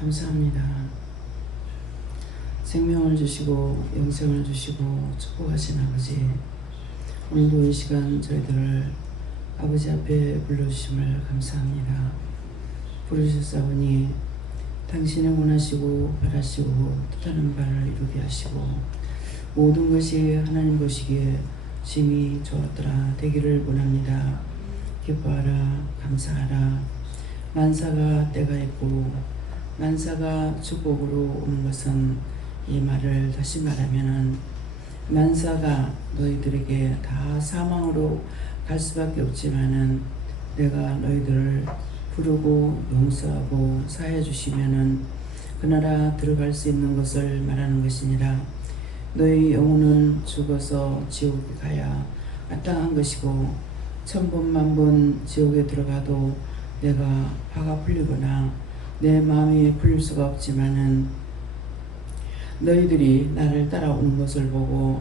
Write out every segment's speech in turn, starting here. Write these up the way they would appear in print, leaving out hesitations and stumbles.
감사합니다. 생명을 주시고 영생을 주시고 축복하신 아버지, 오늘도 이 시간 저희들을 아버지 앞에 불러주심을 감사합니다. 부르셨사오니 당신의 원하시고 바라시고 뜻하는 바를 이루게 하시고 모든 것이 하나님 보시기에 심히 좋았더라 되기를 원합니다. 기뻐하라 감사하라. 만사가 때가 있고 만사가 축복으로 오는 것은, 이 말을 다시 말하면은 만사가 너희들에게 다 사망으로 갈 수밖에 없지만은 내가 너희들을 부르고 용서하고 사해 주시면은 그 나라 들어갈 수 있는 것을 말하는 것이니라. 너희 영혼은 죽어서 지옥에 가야 마땅한 것이고 1000번 만번 지옥에 들어가도 내가 화가 풀리거나 내 마음이 풀릴 수가 없지만은 너희들이 나를 따라오는 것을 보고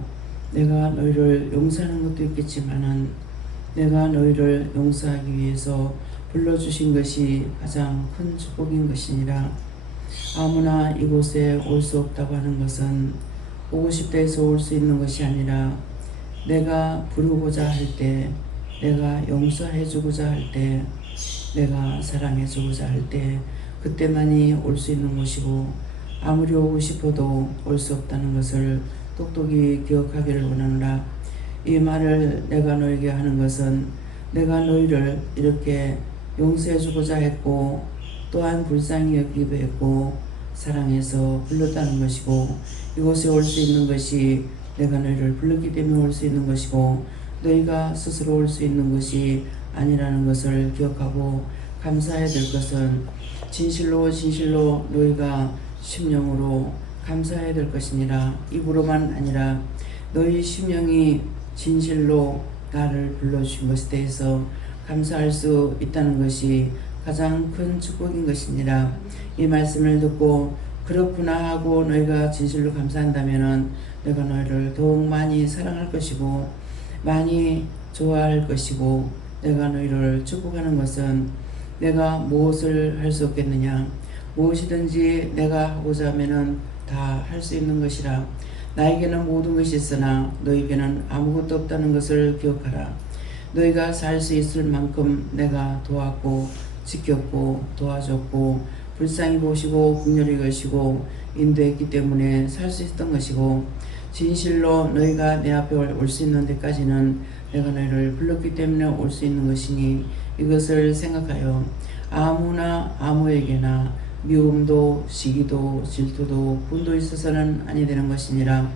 내가 너희를 용서하는 것도 있겠지만은 내가 너희를 용서하기 위해서 불러주신 것이 가장 큰 축복인 것이니라. 아무나 이곳에 올 수 없다고 하는 것은 오고 싶다 해서 올 수 있는 것이 아니라 내가 부르고자 할 때, 내가 용서해 주고자 할 때, 내가 사랑해 주고자 할 때 그때만이 올 수 있는 것이고, 아무리 오고 싶어도 올 수 없다는 것을 똑똑히 기억하기를 원하노라. 이 말을 내가 너에게 하는 것은 내가 너희를 이렇게 용서해 주고자 했고 또한 불쌍히 여기기도 했고 사랑해서 불렀다는 것이고, 이곳에 올 수 있는 것이 내가 너희를 불렀기 때문에 올 수 있는 것이고 너희가 스스로 올 수 있는 것이 아니라는 것을 기억하고 감사해야 될 것은 진실로 진실로 너희가 심령으로 감사해야 될 것이니라. 입으로만 아니라 너희 심령이 진실로 나를 불러주신 것에 대해서 감사할 수 있다는 것이 가장 큰 축복인 것이니라. 이 말씀을 듣고 그렇구나 하고 너희가 진실로 감사한다면은 내가 너희를 더욱 많이 사랑할 것이고 많이 좋아할 것이고, 내가 너희를 축복하는 것은 내가 무엇을 할 수 없겠느냐, 무엇이든지 내가 하고자 하면은 다 할 수 있는 것이라. 나에게는 모든 것이 있으나 너에게는 아무것도 없다는 것을 기억하라. 너희가 살 수 있을 만큼 내가 도왔고 지켰고 도와줬고 불쌍히 보시고 긍휼히 여기시고 인도했기 때문에 살 수 있었던 것이고, 진실로 너희가 내 앞에 올 수 있는 데까지는 내가 너희를 불렀기 때문에 올 수 있는 것이니 이것을 생각하여 아무나 아무에게나 미움도 시기도 질투도 분도 있어서는 아니 되는 것이니라.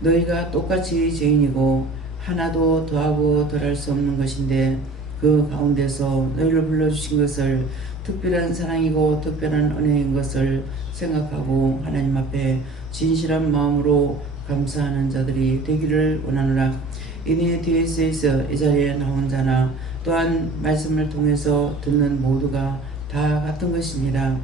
너희가 똑같이 죄인이고 하나도 더하고 덜할 수 없는 것인데 그 가운데서 너희를 불러주신 것을 특별한 사랑이고 특별한 은혜인 것을 생각하고 하나님 앞에 진실한 마음으로 감사하는 자들이 되기를 원하노라. 이니 DS에서 이 자리에 나온 자나 또한 말씀을 통해서 듣는 모두가 다 같은 것이니라.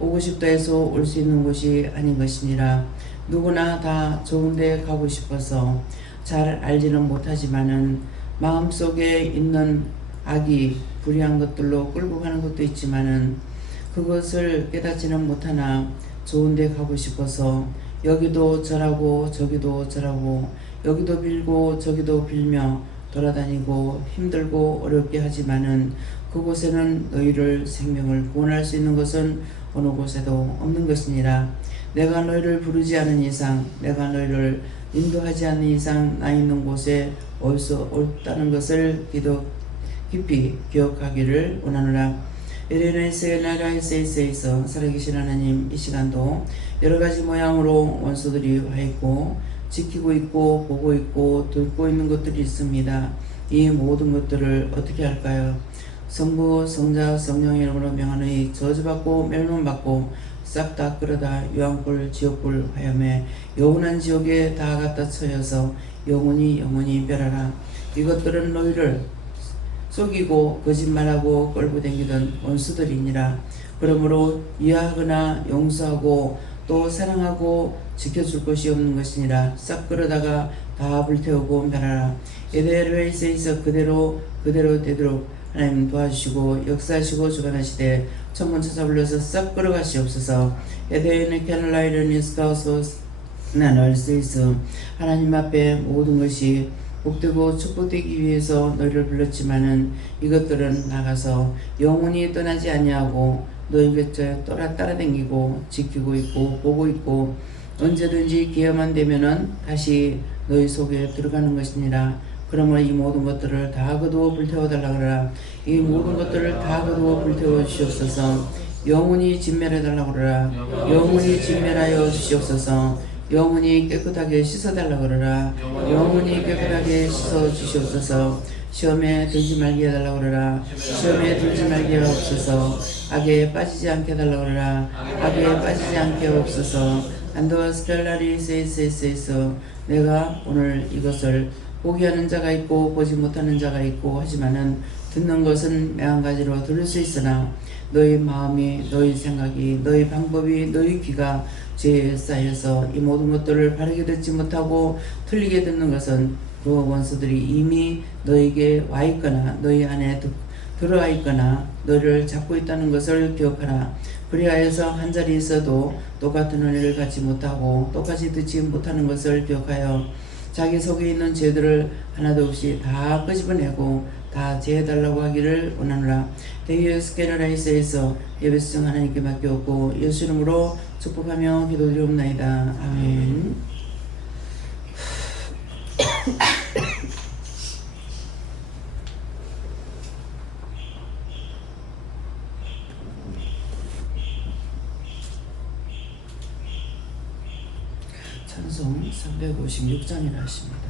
오고 싶다 해서 올 수 있는 곳이 아닌 것이니라. 누구나 다 좋은 데 가고 싶어서 잘 알지는 못하지만은 마음속에 있는 악이 불의한 것들로 끌고 가는 것도 있지만은 그것을 깨닫지는 못하나 좋은 데 가고 싶어서 여기도 저라고 저기도 저라고 여기도 빌고 저기도 빌며 돌아다니고 힘들고 어렵게 하지만은 그곳에는 너희를 생명을 구원할 수 있는 것은 어느 곳에도 없는 것이니라. 내가 너희를 부르지 않은 이상, 내가 너희를 인도하지 않는 이상 나 있는 곳에 올 수 없다는 것을 깊이 기억하기를 원하노라. 에레네스의 나라에서 살아계신 하나님, 이 시간도 여러가지 모양으로 원수들이 와 있고 지키고 있고 보고 있고 듣고 있는 것들이 있습니다. 이 모든 것들을 어떻게 할까요? 성부 성자 성령의 이름으로 명하노니 저주받고 멸망받고 싹 다 끌어다 유황불 지옥불 화염에 영원한 지옥에 다 갖다 쳐여서 영원히 멸하라. 이것들은 너희를 속이고 거짓말하고 끌고 다니던 원수들이니라. 그러므로 이해하거나 용서하고 또 사랑하고 지켜줄 것이 없는 것이니라. 싹 끌어다가 다 불태우고 멸하라. 에델웨이스에서 그대로 되도록 하나님 도와주시고 역사하시고 주관하시되 천문 찾아불러서 싹 끌어가시옵소서. 에델웨이는 캐널라이른 이스카우스 나널 스위스 하나님 앞에 모든 것이 복되고 축복되기 위해서 너희를 불렀지만은 이것들은 나가서 영원히 떠나지 아니하고 너희 곁에 따라다니고 지키고 있고 보고 있고 언제든지 기회만 되면은 다시 너희 속에 들어가는 것이니라. 그러므로 이 모든 것들을 다 거두어 불태워달라 그러라. 이 모든 것들을 다 거두어 불태워 주시옵소서. 영원히 진멸해달라 그러라. 영원히 진멸하여 주시옵소서. 영원히 깨끗하게 씻어달라 그러라. 영원히 깨끗하게 씻어 주시옵소서. 시험에 들지 말게 해달라 그러라. 시험에 들지 말게 하옵소서. 악에 빠지지 않게 해달라 그러라. 악에 빠지지 않게 하옵소서. 안도와 스켈라리 세이세이세이서 내가 오늘 이것을 보게 하는 자가 있고 보지 못하는 자가 있고 하지만은 듣는 것은 매한가지로 들을 수 있으나 너희 마음이 너희 생각이 너희 방법이 너희 귀가 죄에 쌓여서 이 모든 것들을 바르게 듣지 못하고 틀리게 듣는 것은 그 원수들이 이미 너에게 와 있거나 너희 안에 들어와 있거나 너를 잡고 있다는 것을 기억하라. 그리하여서 한 자리에 있어도 똑같은 은혜를 갖지 못하고 똑같이 듣지 못하는 것을 기억하여 자기 속에 있는 죄들을 하나도 없이 다 끄집어내고 다 제해달라고 하기를 원하노라. 데이어스 게너라이스에서 예배성 하나님께 맡겨오고 예수 이름으로 축복하며 기도드리옵나이다. 아멘. 찬송 356장이라 하십니다.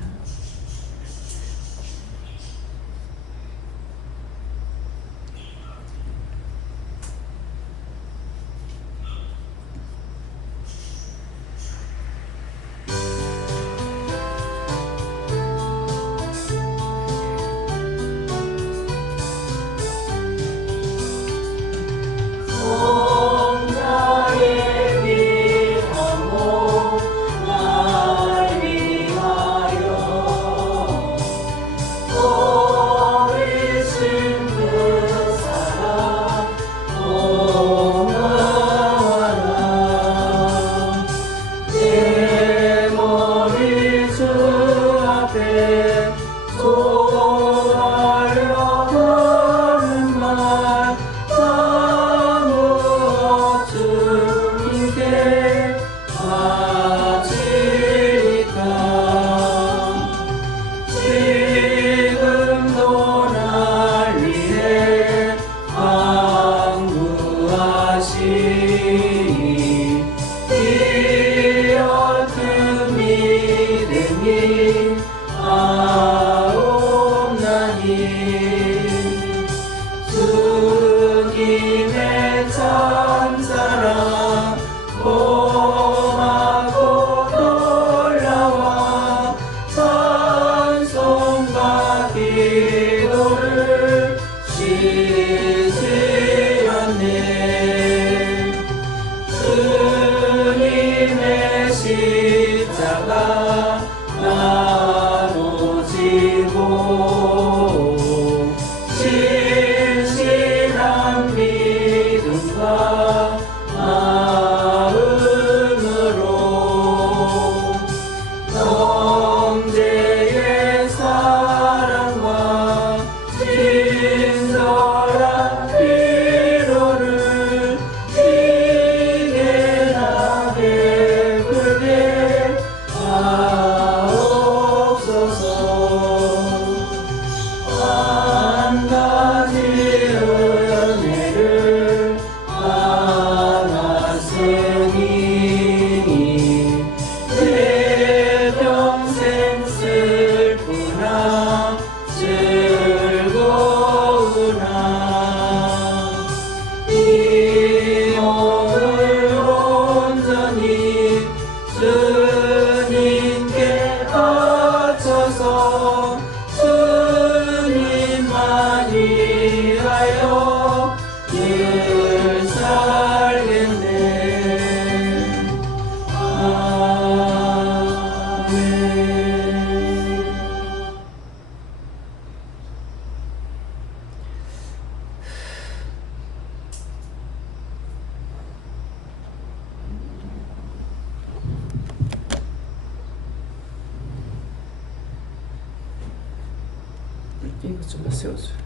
이거 좀 세워줘요.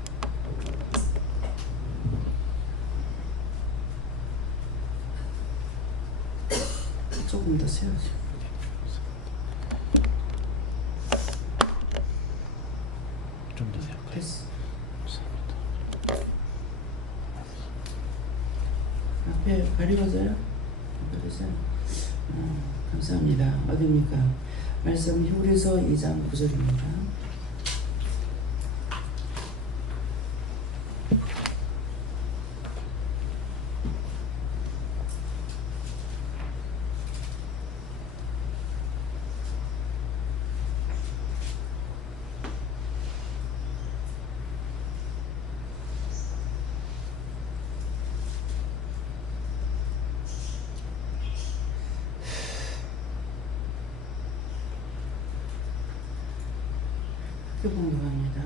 조금 더 세워줘요. 좀 더 세요. 됐어. 감사합니다. 앞에 가리워져요? 가리세요. 감사합니다. 어디입니까? 말씀 히브리서 2장 9절입니다. 공부합니다.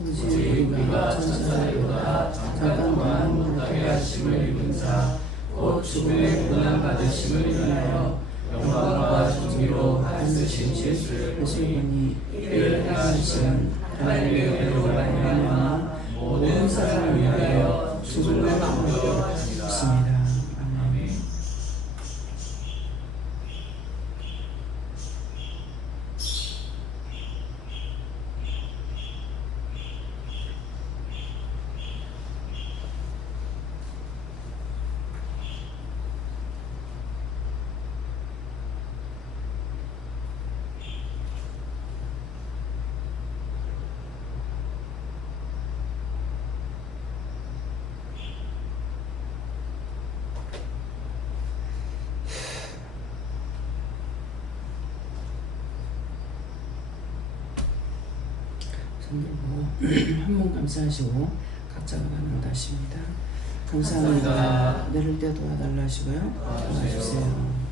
오직 우리가 천사이보다 잠깐 마음 못하게 하심을 입은 자, 곧 죽음의 고난 받으심을 인하여 영광과 존귀로 받으신 예수를 보시니 이를 행하시는 하나님의 은혜로 말미암아 모든 사람을 위하여 죽음을 얻게 하셨습니다. 아멘. 한 번 감사하시고 각자가 반응을 하십니다. 감사합니다. 내릴 때 도와달라 하시고요. 도와주세요.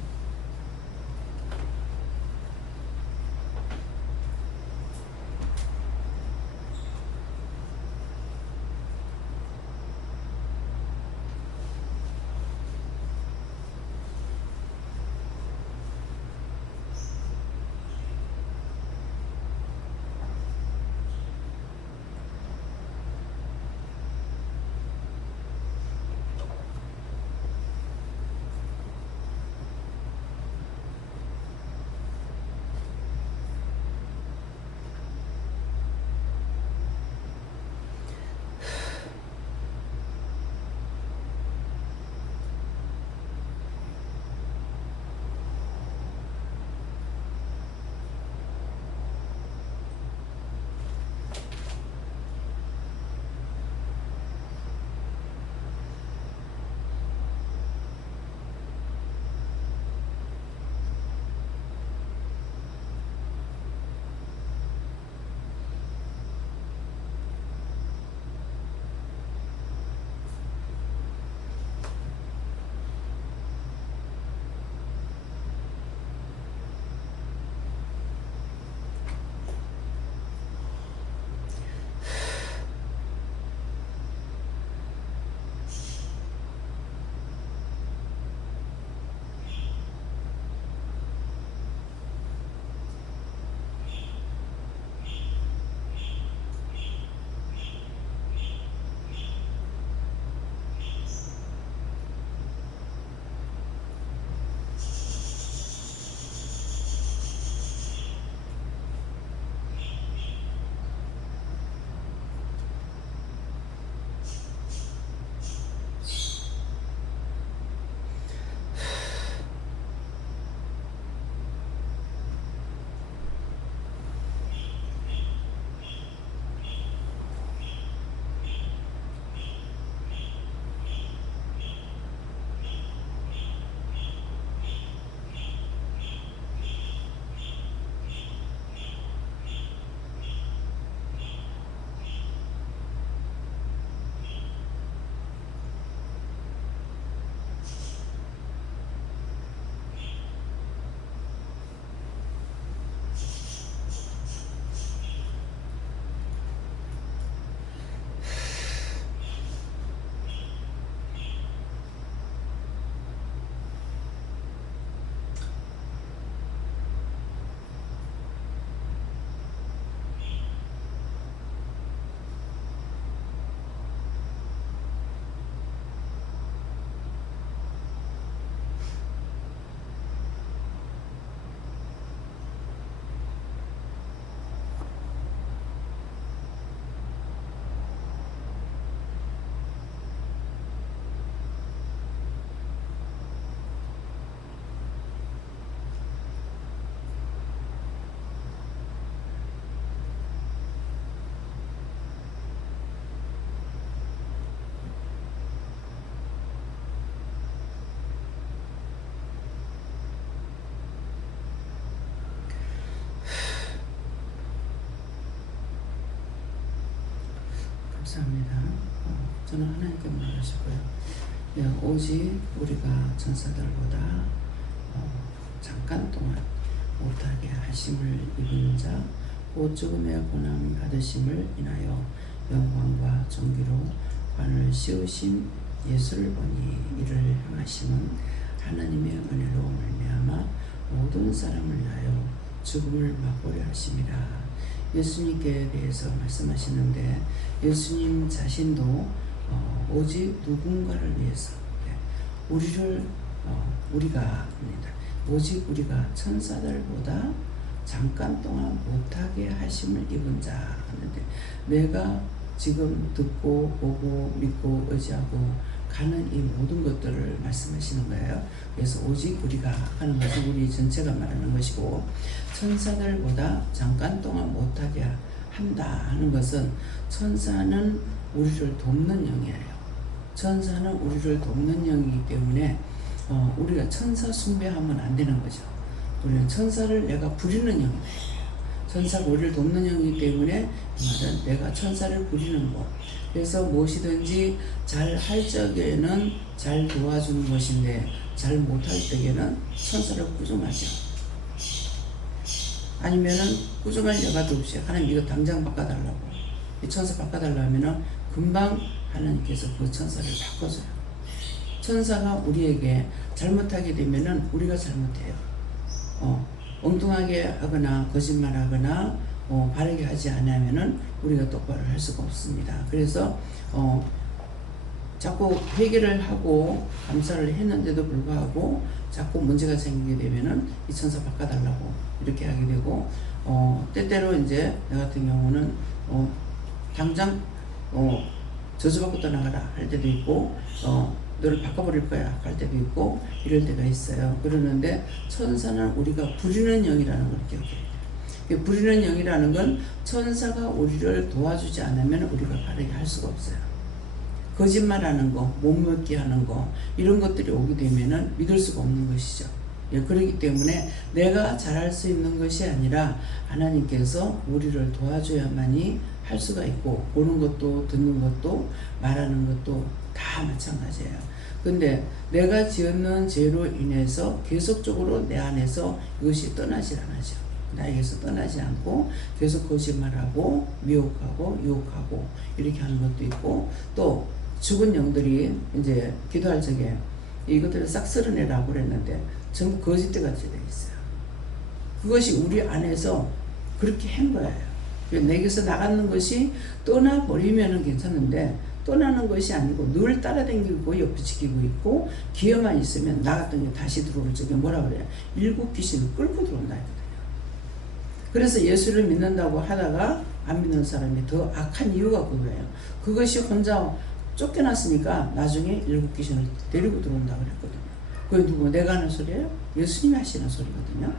감사합니다. 저는 하나님께 말하실 거예요. 오직 우리가 천사들보다 잠깐 동안 못하게 하심을 입은 자, 곧 죽음의 고난 받으심을 인하여 영광과 존귀로 관을 씌우신 예수를 보니 이를 행하심은 하나님의 은혜로 말미암아 모든 사람을 위하여 죽음을 맛보려 하심이라. 예수님께 대해서 말씀하시는데 예수님 자신도 오직 누군가를 위해서 우리가 오직 우리가 천사들보다 잠깐 동안 못하게 하심을 입은 자 하는데, 내가 지금 듣고 보고 믿고 의지하고 가는 이 모든 것들을 말씀하시는 거예요. 그래서 오직 우리가 하는 것은 우리 전체가 말하는 것이고, 천사들보다 잠깐 동안 못하게 한다 하는 것은 천사는 우리를 돕는 영이에요. 천사는 우리를 돕는 영이기 때문에 우리가 천사 숭배하면 안 되는 거죠. 우리는 천사를 내가 부리는 영이에요. 천사가 우리를 돕는 영이기 때문에 그 말은 내가 천사를 부리는 것. 그래서 무엇이든지 잘 할 적에는 잘 도와주는 것인데 잘 못할 때에는 천사를 꾸중하죠. 아니면은 꾸중할 여가도 없이 하나님 이거 당장 바꿔달라고, 이 천사 바꿔달라 하면은 금방 하나님께서 그 천사를 바꿔줘요. 천사가 우리에게 잘못하게 되면은 우리가 잘못해요. 엉뚱하게 하거나 거짓말하거나 바르게 하지 않으면은 우리가 똑바로 할 수가 없습니다. 그래서 자꾸 회개를 하고 감사를 했는데도 불구하고 자꾸 문제가 생기게 되면은 이 천사 바꿔달라고 이렇게 하게 되고, 때때로 이제 나 같은 경우는 당장 저주받고 떠나가라 할 때도 있고, 너를 바꿔버릴 거야 할 때도 있고, 이럴 때가 있어요. 그러는데 천사는 우리가 부리는 영이라는 걸 기억해야 돼요. 부리는 영이라는 건 천사가 우리를 도와주지 않으면 우리가 바르게 할 수가 없어요. 거짓말하는 거, 못 믿게 하는 거, 이런 것들이 오게 되면은 믿을 수가 없는 것이죠. 그렇기 때문에 내가 잘할 수 있는 것이 아니라 하나님께서 우리를 도와줘야만이 할 수가 있고, 보는 것도 듣는 것도 말하는 것도 다 마찬가지예요. 근데 내가 지었는 죄로 인해서 계속적으로 내 안에서 이것이 떠나질 않아죠. 나에게서 떠나지 않고 계속 거짓말하고 미혹하고 유혹하고 이렇게 하는 것도 있고, 또 죽은 영들이 이제 기도할 적에 이것들을 싹 쓸어내라고 그랬는데 전부 거짓대같이 돼 있어요. 그것이 우리 안에서 그렇게 한 거예요. 내게서 나가는 것이 떠나버리면 괜찮은데 떠나는 것이 아니고 늘 따라다니고 옆에 지키고 있고, 기회만 있으면 나갔던 게 다시 들어올 적에 뭐라 그래요? 일곱 귀신을 끌고 들어온다 했거든요. 그래서 예수를 믿는다고 하다가 안 믿는 사람이 더 악한 이유가 그거예요. 그것이 혼자 쫓겨났으니까 나중에 일곱 귀신을 데리고 들어온다 그랬거든요. 그게 누구? 내가 하는 소리예요? 예수님이 하시는 소리거든요.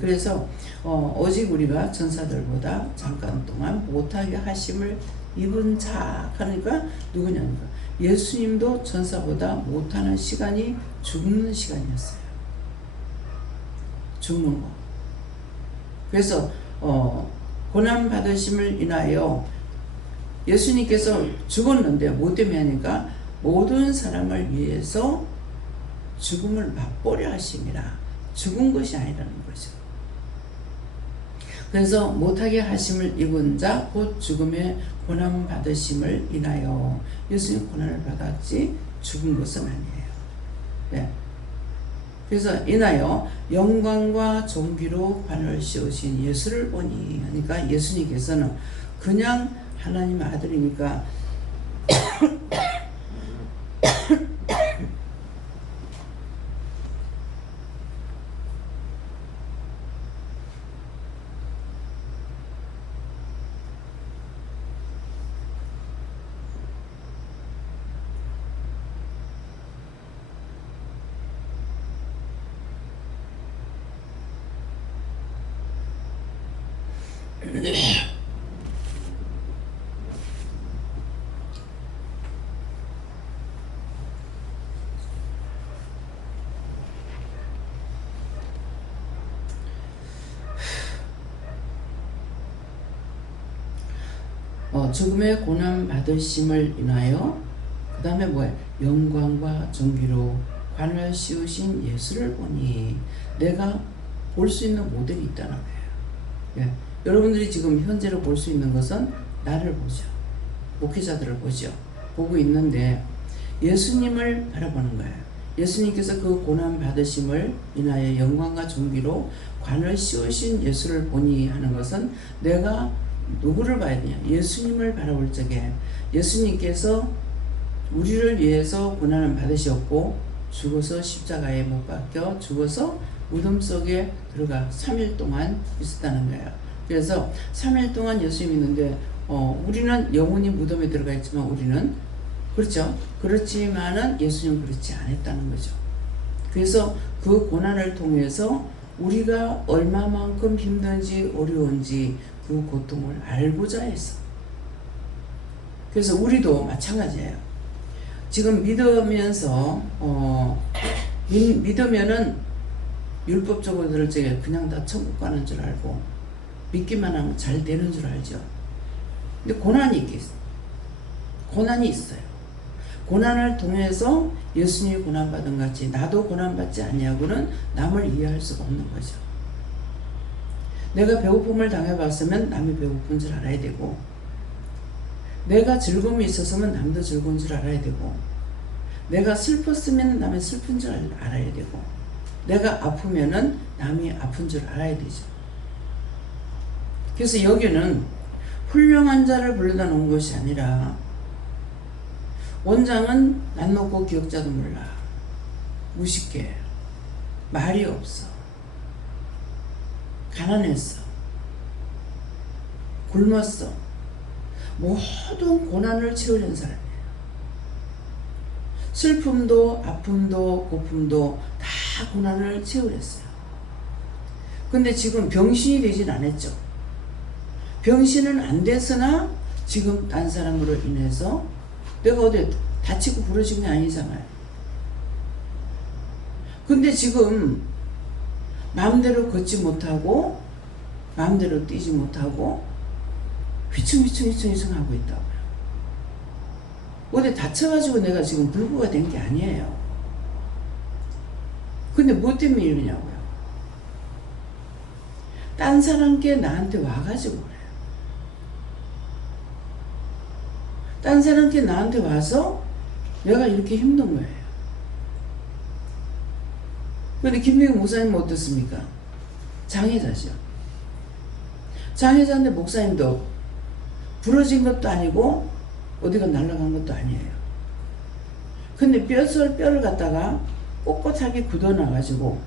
그래서 오직 우리가 천사들보다 잠깐 동안 못하게 하심을 입은 자 하니까 누구냐니까 예수님도 천사보다 못하는 시간이 죽는 시간이었어요. 죽는 거. 그래서 고난 받으심을 인하여 예수님께서 죽었는데 뭐 때문에 하니까 모든 사람을 위해서 죽음을 맛보려 하심이라. 죽은 것이 아니라는 거죠. 그래서 못하게 하심을 입은 자 곧 죽음의 고난 받으심을 인하여, 예수님 고난을 받았지 죽은 것은 아니에요. 네. 그래서 인하여 영광과 존귀로 관을 씌우신 예수를 보니, 그러니까 예수님께서는 그냥 하나님의 아들이니까 죽음의 고난 받으심을 인하여 그 다음에 뭐예요? 영광과 존귀로 관을 씌우신 예수를 보니 내가 볼 수 있는 모델이 있다는 거예요. 예. 여러분들이 지금 현재로 볼 수 있는 것은 나를 보죠. 목회자들을 보죠. 보고 있는데 예수님을 바라보는 거예요. 예수님께서 그 고난 받으심을 인하여 영광과 존귀로 관을 씌우신 예수를 보니 하는 것은 내가 누구를 봐야 되냐? 예수님을 바라볼 적에 예수님께서 우리를 위해서 고난을 받으셨고 죽어서 십자가에 못 박혀 죽어서 무덤 속에 들어가 3일 동안 있었다는 거예요. 그래서 3일 동안 예수님이 있는데 우리는 영혼이 무덤에 들어가 있지만 우리는 그렇죠. 그렇지만은 예수님은 그렇지 않았다는 거죠. 그래서 그 고난을 통해서 우리가 얼마만큼 힘든지 어려운지 그 고통을 알고자 했어. 그래서 우리도 마찬가지예요. 지금 믿으면서 믿으면은 율법적으로 들을 적에 그냥 다 천국 가는 줄 알고 믿기만 하면 잘 되는 줄 알죠. 근데 고난이 있겠어요. 고난이 있어요. 고난을 통해서 예수님이 고난받은 같이 나도 고난받지 않냐고는 남을 이해할 수가 없는 거죠. 내가 배고픔을 당해봤으면 남이 배고픈 줄 알아야 되고 내가 즐거움이 있었으면 남도 즐거운 줄 알아야 되고 내가 슬펐으면 남이 슬픈 줄 알아야 되고 내가 아프면은 남이 아픈 줄 알아야 되죠. 그래서 여기는 훌륭한 자를 불러다 놓은 것이 아니라 원장은 난 놓고 기억자도 몰라. 무식해. 말이 없어. 가난했어. 굶었어. 모든 고난을 채우려는 사람이에요. 슬픔도 아픔도 고품도 다 고난을 채우렸어요. 근데 지금 병신이 되진 않았죠. 병신은 안 됐으나 지금 딴 사람으로 인해서 내가 어디 다치고 부러진 게 아니잖아요. 근데 지금 마음대로 걷지 못하고 마음대로 뛰지 못하고 휘청휘청 하고 있다고요. 어디 다쳐가지고 내가 지금 불구가 된 게 아니에요. 근데 뭐 때문에 이러냐고요. 딴 사람께 나한테 와가지고 그래요. 딴 사람께 나한테 와서 내가 이렇게 힘든 거예요. 근데 김민국 목사님은 어떻습니까? 장애자죠. 장애자인데 목사님도 부러진 것도 아니고 어디가 날아간 것도 아니에요. 근데 뼈를 갖다가 꼿꼿하게 굳어놔가지고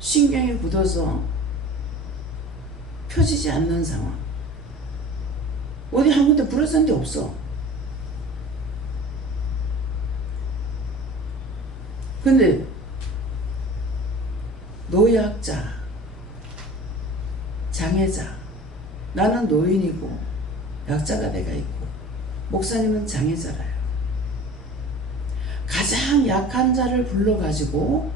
신경이 굳어서 펴지지 않는 상황. 어디 한 군데 부러진 데 없어. 근데 노약자, 장애자, 나는 노인이고 약자가 내가 있고 목사님은 장애자라요. 가장 약한 자를 불러가지고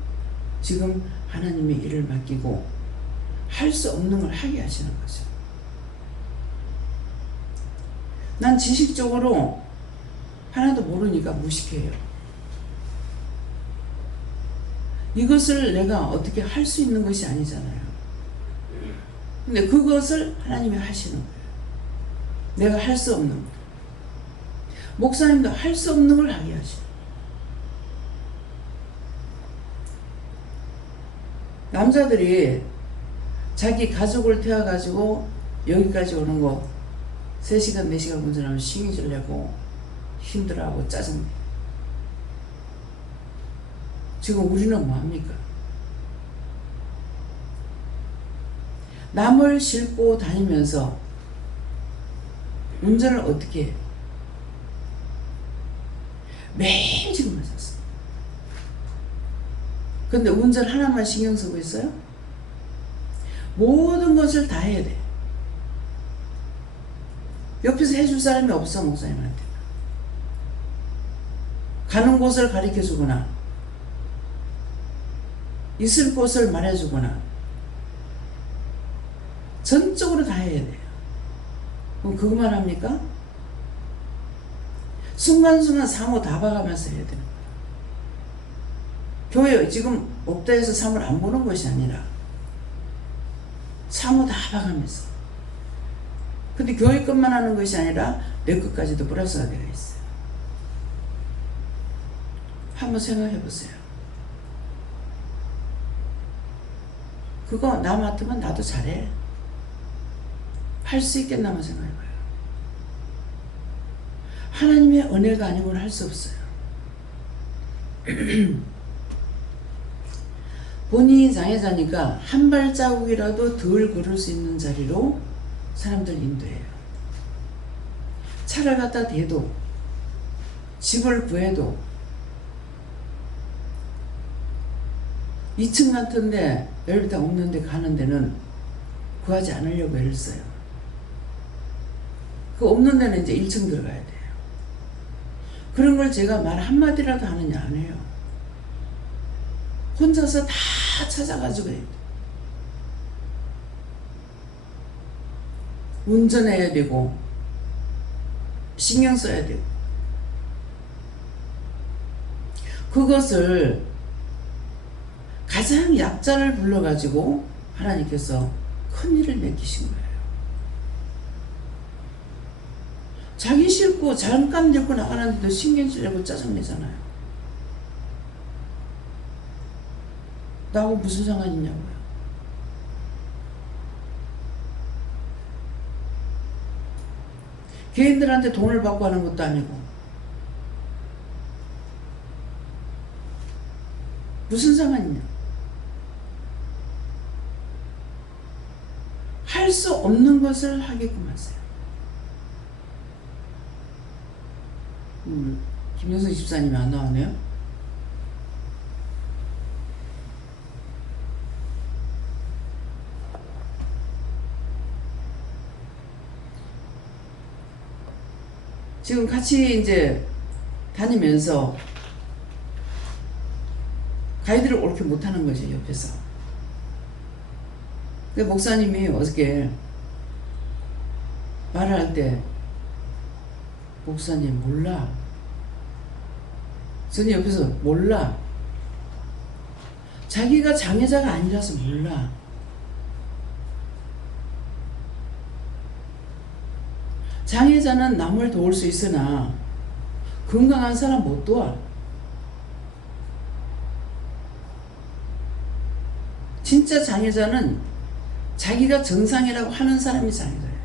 지금 하나님의 일을 맡기고 할 수 없는 걸 하게 하시는 거죠. 난 지식적으로 하나도 모르니까 무식해요. 이것을 내가 어떻게 할 수 있는 것이 아니잖아요. 근데 그것을 하나님이 하시는 거예요. 내가 할 수 없는 거. 목사님도 할 수 없는 걸 하게 하시는 거예요. 남자들이 자기 가족을 태워가지고 여기까지 오는 거 3시간 4시간 운전하면 심의질 내고 힘들어하고 짜증내. 지금 우리는 뭐합니까? 남을 싣고 다니면서 운전을 어떻게 해요? 매일 지금 하셨어. 근데 운전 하나만 신경 쓰고 있어요? 모든 것을 다 해야 돼. 옆에서 해줄 사람이 없어, 목사님한테. 가는 곳을 가르쳐 주거나 있을 곳을 말해 주거나 전적으로 다 해야 돼요. 그럼 그것만 합니까? 순간순간 사모 다 봐가면서 해야 되는 거예요. 교회 지금 없다 해서 사모를 안 보는 것이 아니라 사모 다 봐가면서. 근데 교회 것만 하는 것이 아니라 내 것까지도 플러스가 되어 있어요. 한번 생각해 보세요. 그거 나 맡으면 나도 잘해. 할 수 있겠나만 생각해봐요. 하나님의 은혜가 아니고는 할 수 없어요. 본인이 장애자니까 한 발자국이라도 덜 걸을 수 있는 자리로 사람들 인도해요. 차를 갖다 대도 집을 구해도 2층 같은데 엘리베이터 없는데 가는 데는 구하지 않으려고 애를 써요. 그 없는 데는 이제 1층 들어가야 돼요. 그런 걸 제가 말 한마디라도 하느냐 안 해요. 혼자서 다 찾아가지고 해요. 운전해야 되고 신경 써야 되고 그것을 가장 약자를 불러가지고 하나님께서 큰 일을 맡기신 거예요. 자기 싫고 잠깐 데리고 나가는데도 신경질내고 짜증내잖아요. 나하고 무슨 상관이 있냐고요. 개인들한테 돈을 받고 하는 것도 아니고 무슨 상관이냐. 할 수 없는 것을 하게끔 하세요. 김영선 집사님이 안 나왔네요. 지금 같이 이제 다니면서 가이드를 옳게 못하는 거지, 옆에서. 근데 목사님이 어저께 말을 할 때 목사님 몰라. 저는 옆에서 몰라. 자기가 장애자가 아니라서 몰라. 장애자는 남을 도울 수 있으나 건강한 사람 못 도와. 진짜 장애자는 자기가 정상이라고 하는 사람이 장애자예요.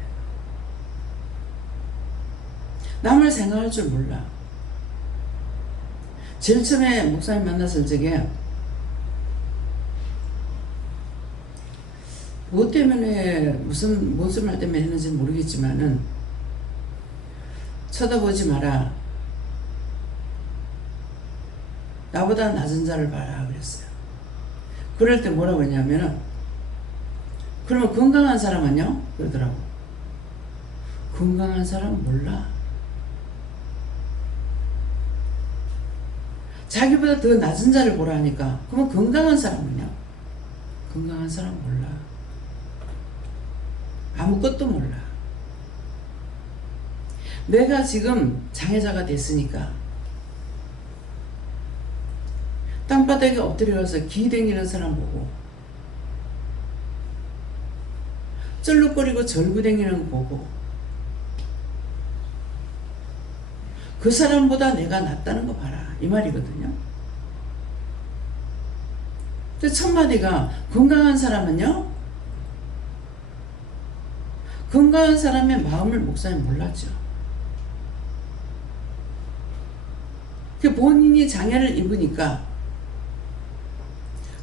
남을 생각할 줄 몰라. 제일 처음에 목사님 만났을 적에 뭐 때문에 무슨 말 때문에 했는지 모르겠지만은 쳐다보지 마라. 나보다 낮은 자를 봐라 그랬어요. 그럴 때 뭐라고 했냐면은 그러면 건강한 사람은요? 그러더라고. 건강한 사람은 몰라. 자기보다 더 낮은 자를 보라 하니까 그러면 건강한 사람은요? 건강한 사람 몰라. 아무것도 몰라. 내가 지금 장애자가 됐으니까 땅바닥에 엎드려서 기대기는 사람 보고 쩔룩거리고 절구댕기는 거 보고 그 사람보다 내가 낫다는 거 봐라 이 말이거든요. 첫 마디가 건강한 사람은요, 건강한 사람의 마음을 목사님 몰랐죠. 본인이 장애를 입으니까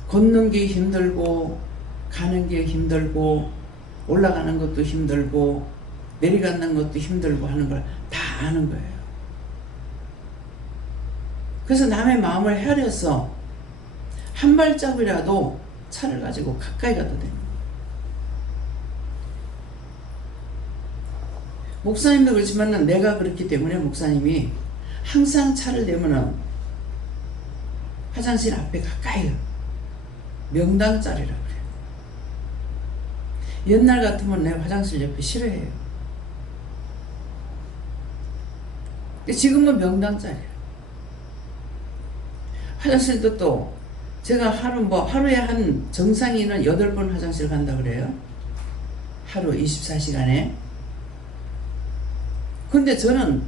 걷는 게 힘들고 가는 게 힘들고 올라가는 것도 힘들고 내려가는 것도 힘들고 하는 걸 다 아는 거예요. 그래서 남의 마음을 헤아려서 한 발짝이라도 차를 가지고 가까이 가도 됩니다. 목사님도 그렇지만 내가 그렇기 때문에 목사님이 항상 차를 대면은 화장실 앞에 가까이 가요. 명당짜리라 그래요. 옛날 같으면 내 화장실 옆에 싫어해요. 지금은 명당짜리예요. 화장실도 또 제가 하루에 한 정상인은 8번 화장실 간다 그래요. 하루 24시간에. 근데 저는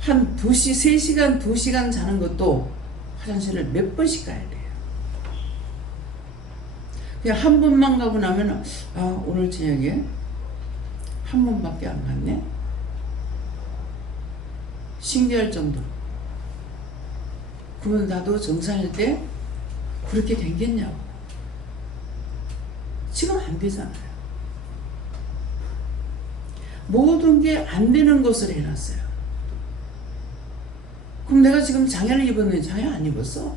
한 3시간, 2시간 자는 것도 화장실을 몇 번씩 가야 돼요. 그냥 한 번만 가고 나면 오늘 저녁에 한 번밖에 안 갔네? 신기할 정도로. 그러면 나도 정상일 때 그렇게 된겠냐고. 지금 안 되잖아요. 모든 게 안 되는 것을 해놨어요. 그럼 내가 지금 장애를 입었는데 장애 안 입었어?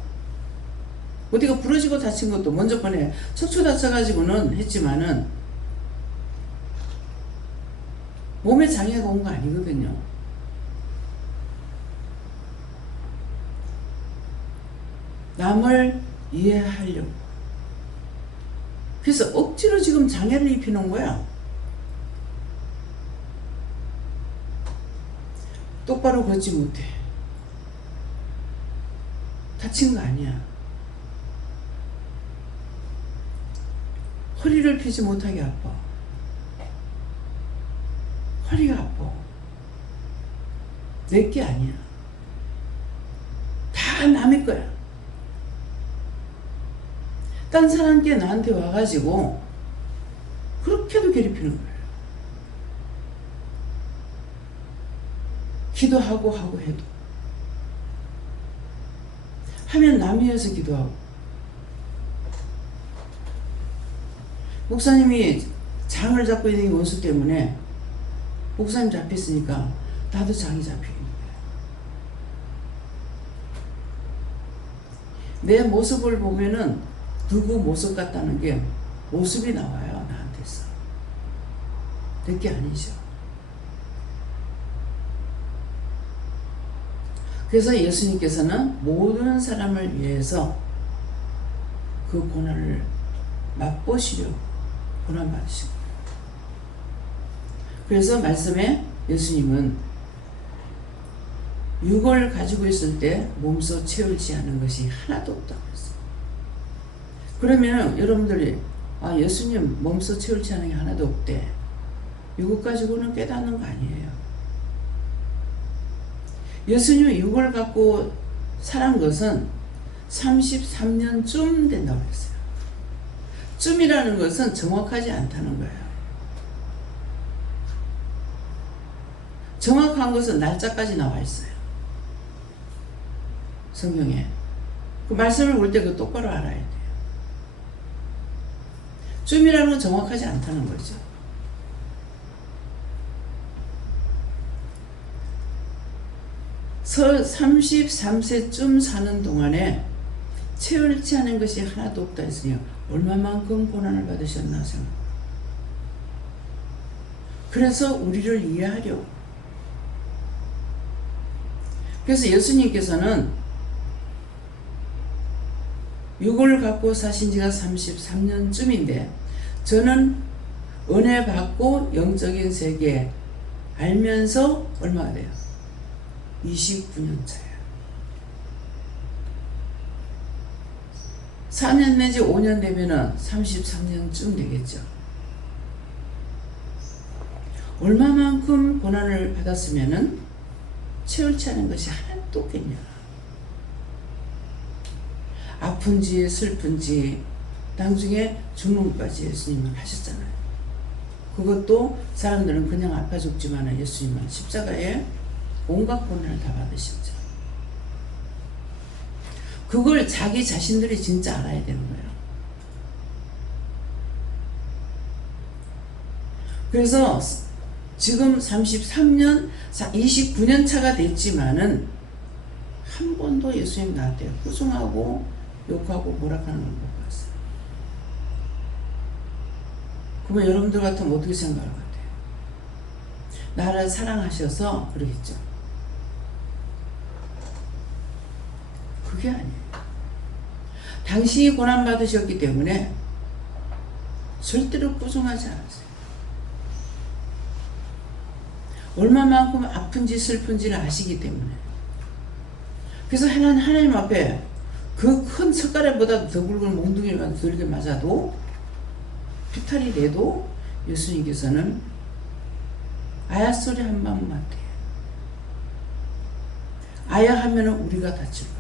어디가 부러지고 다친 것도 먼저 번에 척추 다쳐가지고는 했지만은 몸에 장애가 온 거 아니거든요. 남을 이해하려고. 그래서 억지로 지금 장애를 입히는 거야. 똑바로 걷지 못해. 다친 거 아니야. 허리를 펴지 못하게 아파. 허리가 아파. 내게 아니야. 다 남의 거야. 딴 사람께 나한테 와가지고 그렇게도 괴롭히는 거예요. 기도하고 해도. 하면 남이 위해서 기도하고. 목사님이 장을 잡고 있는 원수 때문에 목사님 잡혔으니까 나도 장이 잡히는 거예요. 내 모습을 보면은 누구 모습 같다는 게 모습이 나와요. 나한테서. 내게 아니죠. 그래서 예수님께서는 모든 사람을 위해서 그 고난을 맛보시려고 고난받으신 거예요. 그래서 말씀에 예수님은 육을 가지고 있을 때 몸소 채울지 않은 것이 하나도 없다고 했어요. 그러면 여러분들이 예수님 몸소 채울지 않은 게 하나도 없대. 육을 가지고는 깨닫는 거 아니에요. 예수님이 육을 갖고 살은 것은 33년쯤 된다고 했어요. 쯤이라는 것은 정확하지 않다는 거예요. 정확한 것은 날짜까지 나와 있어요. 성경에. 그 말씀을 볼 때 그 똑바로 알아야 돼요. 쯤이라는 건 정확하지 않다는 거죠. 서 33세쯤 사는 동안에 채울지 않은 것이 하나도 없다 했으니 얼마만큼 고난을 받으셨나 생각. 그래서 우리를 이해하려고. 그래서 예수님께서는 육을 갖고 사신 지가 33년쯤인데 저는 은혜 받고 영적인 세계 알면서 얼마가 돼요? 29년 차야. 4년 내지 5년 되면은 33년쯤 되겠죠. 얼마만큼 고난을 받았으면은 채울지 않은 것이 하나도 없겠냐. 아픈지 슬픈지 나중에 죽는까지 예수님은 하셨잖아요. 그것도 사람들은 그냥 아파 죽지만 예수님은 십자가에 온갖 고난을 다 받으셨죠. 그걸 자기 자신들이 진짜 알아야 되는 거예요. 그래서 지금 33년, 29년 차가 됐지만은 한 번도 예수님 나한테 꾸중하고 욕하고 뭐라하는 걸 못 봤어요. 그러면 여러분들 같으면 어떻게 생각할 것 같아요? 나를 사랑하셔서 그러겠죠. 그게 아니에요. 당신이 고난받으셨기 때문에 절대로 꾸중하지 않았어요. 얼마만큼 아픈지 슬픈지를 아시기 때문에. 그래서 하나님 앞에 그 큰 석가래보다 더 굵은 몽둥이를 들게 맞아도 피탈이 돼도 예수님께서는 아야 소리 한 방만 돼. 아야 하면은 우리가 다칠까봐.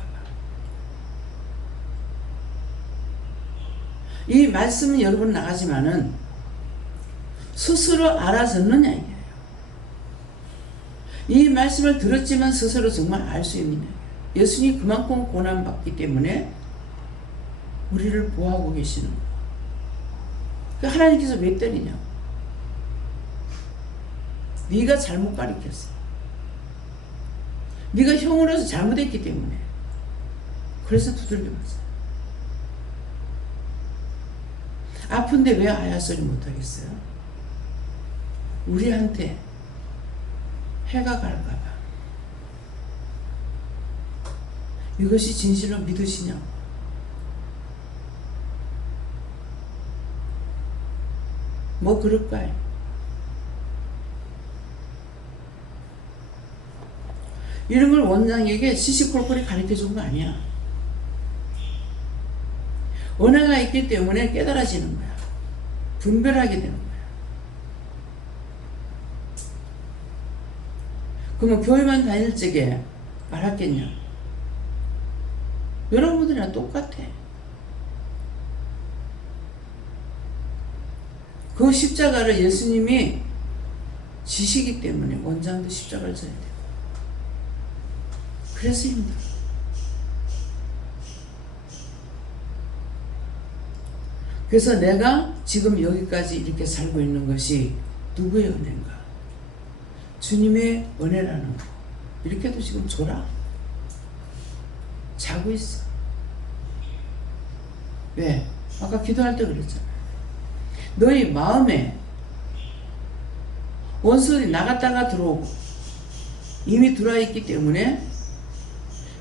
이 말씀은 여러분 나가지만은 스스로 알아듣느냐 이게요. 이 말씀을 들었지만 스스로 정말 알 수 있느냐. 예수님이 그만큼 고난받기 때문에 우리를 보호하고 계시는 거예요. 그러니까 하나님께서 왜 때리냐? 네가 잘못 가르쳤어. 네가 형으로서 잘못했기 때문에. 그래서 두들겨 맞아요. 아픈데 왜 아야 소리 못하겠어요? 우리한테 해가 갈까봐. 이것이 진실로 믿으시냐고. 뭐 그럴까요? 이런 걸 원장에게 시시콜콜이 가르쳐 준 거 아니야. 은혜가 있기 때문에 깨달아지는 거야. 분별하게 되는 거야. 그러면 교회만 다닐 적에 알았겠냐? 여러분들이랑 똑같아. 그 십자가를 예수님이 지시기 때문에 원장도 십자가를 져야 돼요. 그래서 힘들어. 그래서 내가 지금 여기까지 이렇게 살고 있는 것이 누구의 은혜인가? 주님의 은혜라는 거. 이렇게도 지금 줘라. 자고 있어. 왜? 아까 기도할 때 그랬잖아. 너희 마음에 원수들이 나갔다가 들어오고 이미 들어와 있기 때문에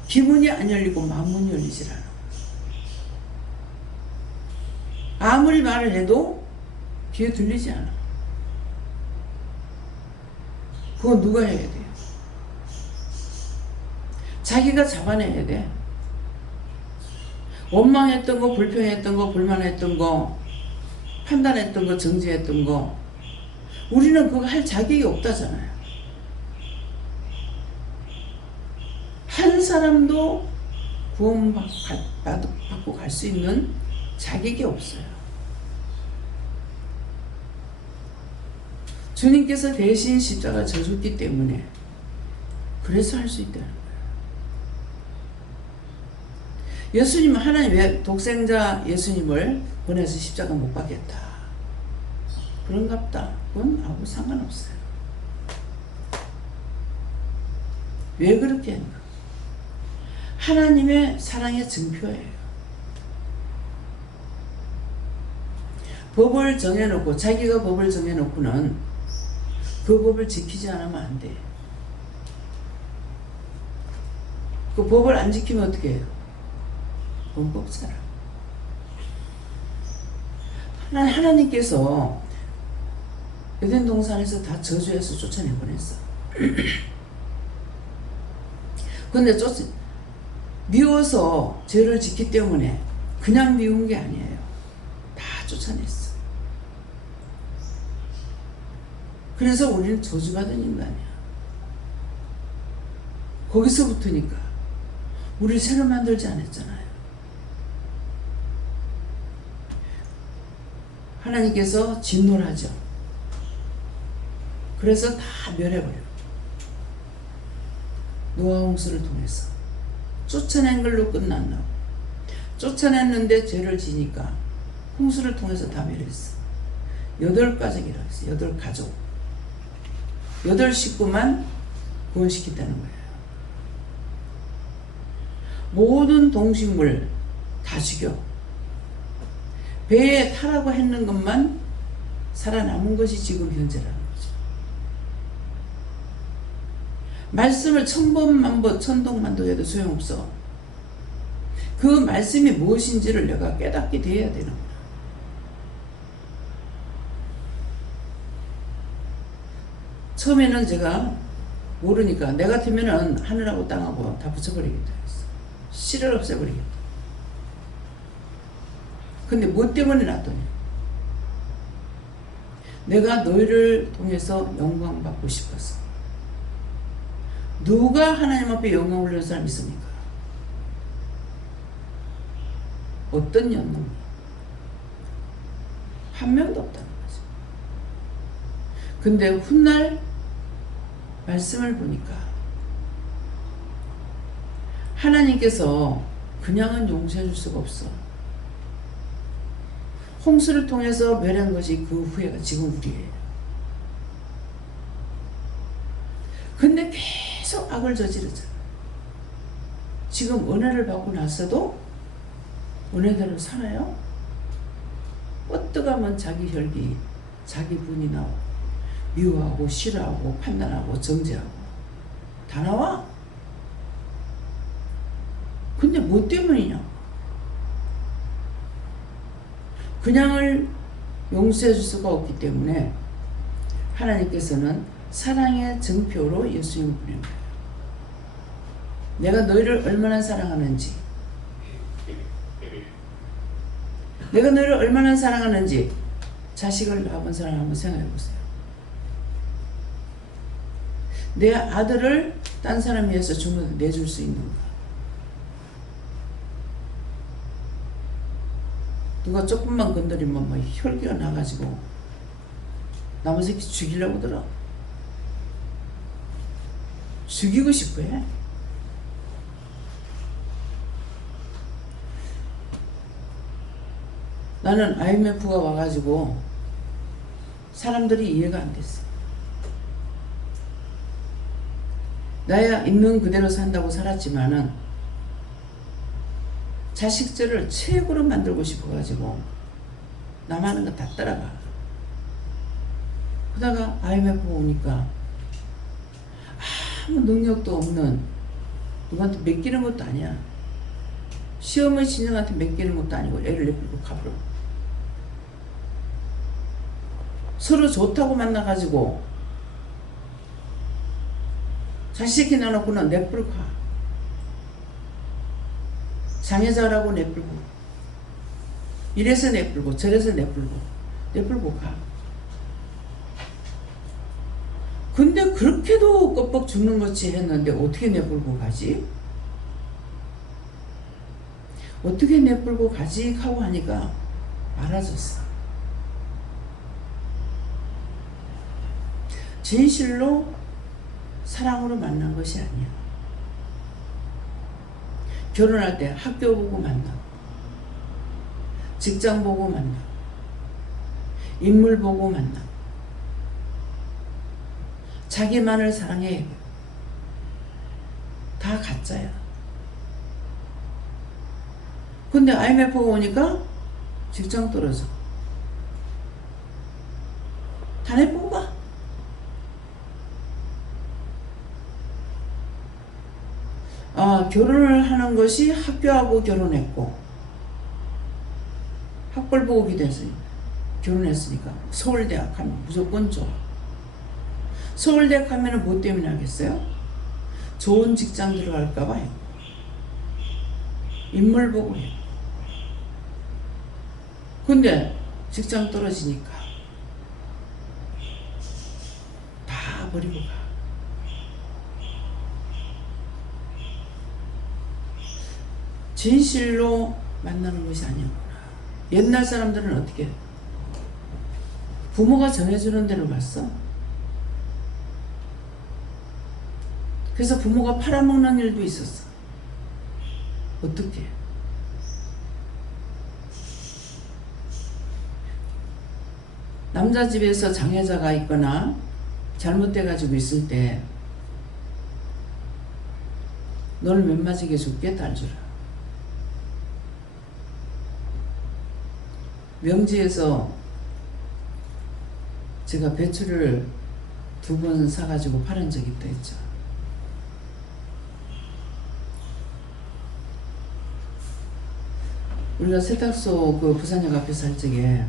기문이 안 열리고 마음문이 열리질 않아. 아무리 말을 해도 귀에 들리지 않아. 그건 누가 해야 돼요? 자기가 잡아내야 돼. 원망했던 거, 불평했던 거, 불만했던 거, 판단했던 거, 정죄했던 거, 우리는 그거 할 자격이 없다잖아요. 한 사람도 구원받고 갈 수 있는 자격이 없어요. 주님께서 대신 십자가 져줬기 때문에 그래서 할 수 있다는 거예요. 예수님은 하나님 왜 독생자 예수님을 보내서 십자가 못 박겠다. 그런갑다. 그건 아무 상관없어요. 왜 그렇게 했나? 하나님의 사랑의 증표예요. 법을 정해놓고 자기가 법을 정해놓고는 그 법을 지키지 않으면 안 돼. 그 법을 안 지키면 어떻게 해요? 범법자라. 하나님께서 에덴 동산에서 다 저주해서 쫓아내보냈어. 근데 미워서 죄를 짓기 때문에 그냥 미운 게 아니에요. 다 쫓아냈어. 그래서 우리는 저주받은 인간이야. 거기서부터니까 우리를 새로 만들지 않았잖아요. 하나님께서 진노를 하죠. 그래서 다 멸해버려요. 노아 홍수를 통해서 쫓아낸 걸로 끝났나. 쫓아냈는데 죄를 지니까 홍수를 통해서 다 멸했어. 8가족이라고 했어. 8가족. 8식구만 구원시킨다는 거예요. 모든 동식물 다 죽여. 배에 타라고 했는 것만 살아남은 것이 지금 현재라는 거죠. 말씀을 1000번만번 천동만도 해도 소용없어. 그 말씀이 무엇인지를 내가 깨닫게 돼야 되는 거야. 처음에는 제가 모르니까 내 같으면은 하늘하고 땅하고 다 붙여버리겠다 했어. 씨를 없애버리겠다. 근데 뭐 때문에 놨더니 내가 너희를 통해서 영광 받고 싶었어. 누가 하나님 앞에 영광 올리는 사람이 있습니까? 어떤 연놈이? 한 명도 없다는 거죠. 근데 훗날 말씀을 보니까 하나님께서 그냥은 용서해 줄 수가 없어. 홍수를 통해서 멸한 것이 그 후회가 지금 우리예요. 근데 계속 악을 저지르잖아. 지금 은혜를 받고 나서도 은혜대로 살아요? 어떡하면 자기 혈기, 자기 분이 나오고 미워하고 싫어하고 판단하고 정죄하고 다 나와. 근데 뭐 때문이냐? 그냥을 용서해 줄 수가 없기 때문에 하나님께서는 사랑의 증표로 예수님을 보낸 거예요. 내가 너희를 얼마나 사랑하는지, 내가 너희를 얼마나 사랑하는지 자식을 낳은 사람 한번 생각해 보세요. 내 아들을 딴 사람 위해서 주문을 내줄 수 있는가? 누가 조금만 건드리면 막 혈기가 나가지고 남의 새끼 죽이려고 들어. 죽이고 싶어 해. 나는 IMF가 와가지고 사람들이 이해가 안 됐어. 나야 있는 그대로 산다고 살았지만은 자식들을 최고로 만들고 싶어가지고 남 하는 거 다 따라가. 그러다가 IMF 오니까 아무 능력도 없는 누구한테 맡기는 것도 아니야. 시어머니 친정한테 맡기는 것도 아니고 애를 내버리고 가버려. 서로 좋다고 만나가지고 자식이 나놓고는 내버리고 가. 장애자라고 내버리고 이래서 내버리고 저래서 내버리고 가. 근데 그렇게도 껍벅 죽는 것이 했는데 어떻게 내버리고 가지? 어떻게 내버리고 가지? 하고 하니까 알아졌어. 진실로 사랑으로 만난 것이 아니야. 결혼할 때 학교 보고 만나, 직장 보고 만나, 인물 보고 만나, 자기만을 사랑해. 다 가짜야. 근데 IMF가 오니까 직장 떨어져. 다 내보고 가. 결혼을 하는 것이 학교하고 결혼했고 학벌 보고 기대했으니까 결혼했으니까 서울대학 가면 무조건 좋아. 서울대학 가면은 뭐 때문에 하겠어요? 좋은 직장 들어갈까봐 해. 인물 보고 해. 근데 직장 떨어지니까 다 버리고 가. 진실로 만나는 것이 아니었구나. 옛날 사람들은 어떻게 해? 부모가 정해주는 대로 갔어. 그래서 부모가 팔아먹는 일도 있었어. 어떻게? 남자 집에서 장애자가 있거나 잘못돼가지고 있을 때 너를 몇 맞이게 줄게 딸 주라. 명지에서 제가 배추를 2번 사가지고 팔은 적이 있다 했죠. 우리가 세탁소 그 부산역 앞에 살 적에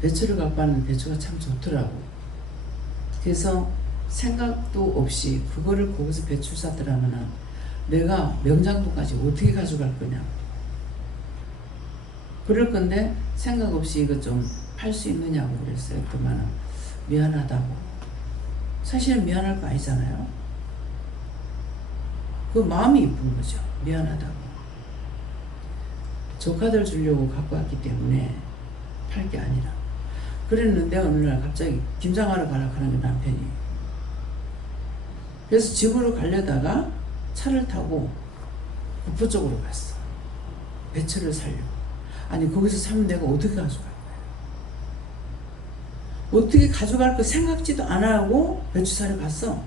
배추를 갖고 왔는데 배추가 참 좋더라고. 그래서 생각도 없이 그거를 거기서 배추 사더라면은 내가 명장도까지 어떻게 가져갈 거냐. 그럴 건데 생각 없이 이거 좀 팔 수 있느냐고 그랬어요. 그러면은 미안하다고. 사실은 미안할 거 아니잖아요. 그 마음이 이쁜 거죠. 미안하다고. 조카들 주려고 갖고 왔기 때문에 팔 게 아니라. 그랬는데 어느 날 갑자기 김장하러 가라고 하는 게 남편이. 그래서 집으로 가려다가 차를 타고 구포 쪽으로 갔어. 배추를 사려고. 아니 거기서 사면 내가 어떻게 가져갈 거야? 어떻게 가져갈 거 생각지도 안 하고 배추 사러 갔어.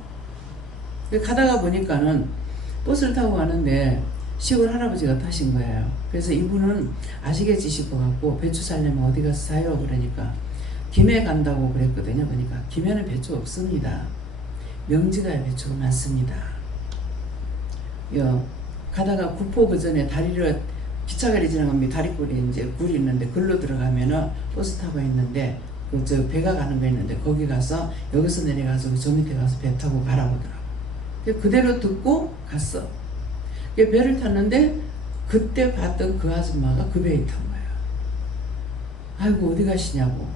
가다가 보니까는 버스를 타고 가는데 시골 할아버지가 타신 거예요. 그래서 이분은 아시겠지 싶어 갖고 배추 사려면 어디 가서 사요? 그러니까 김해 간다고 그랬거든요. 그러니까 김해는 배추 없습니다. 명지가야 배추가 많습니다. 가다가 구포 그 전에 다리를 기차가리 지나가면 다리꼴에 이제 굴이 있는데 글로 들어가면은 버스 타고 있는데 저 배가 가는 거 있는데 거기 가서 여기서 내려가서 저 밑에 가서 배 타고 가라고 하더라고. 그대로 듣고 갔어. 배를 탔는데 그때 봤던 그 아줌마가 그 배에 탄 거야. 아이고 어디 가시냐고.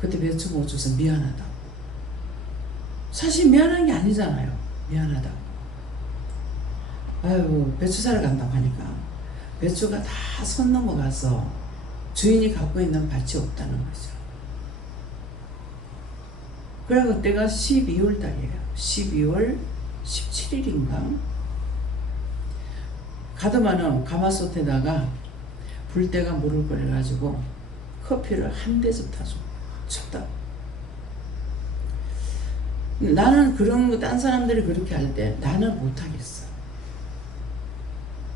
그때 배추 못 줘서 미안하다고. 사실 미안한 게 아니잖아요. 미안하다고. 아이고 배추 사러 간다고 하니까 배추가 다 선 넘어가서 주인이 갖고 있는 밭이 없다는 거죠. 그래 그때가 12월 달이에요. 12월 17일인가? 가더만은 가마솥에다가 불때가 물을 끓여가지고 커피를 한 대접 타줘. 쳤다. 나는 그런 거 딴 사람들이 그렇게 할 때 나는 못하겠어.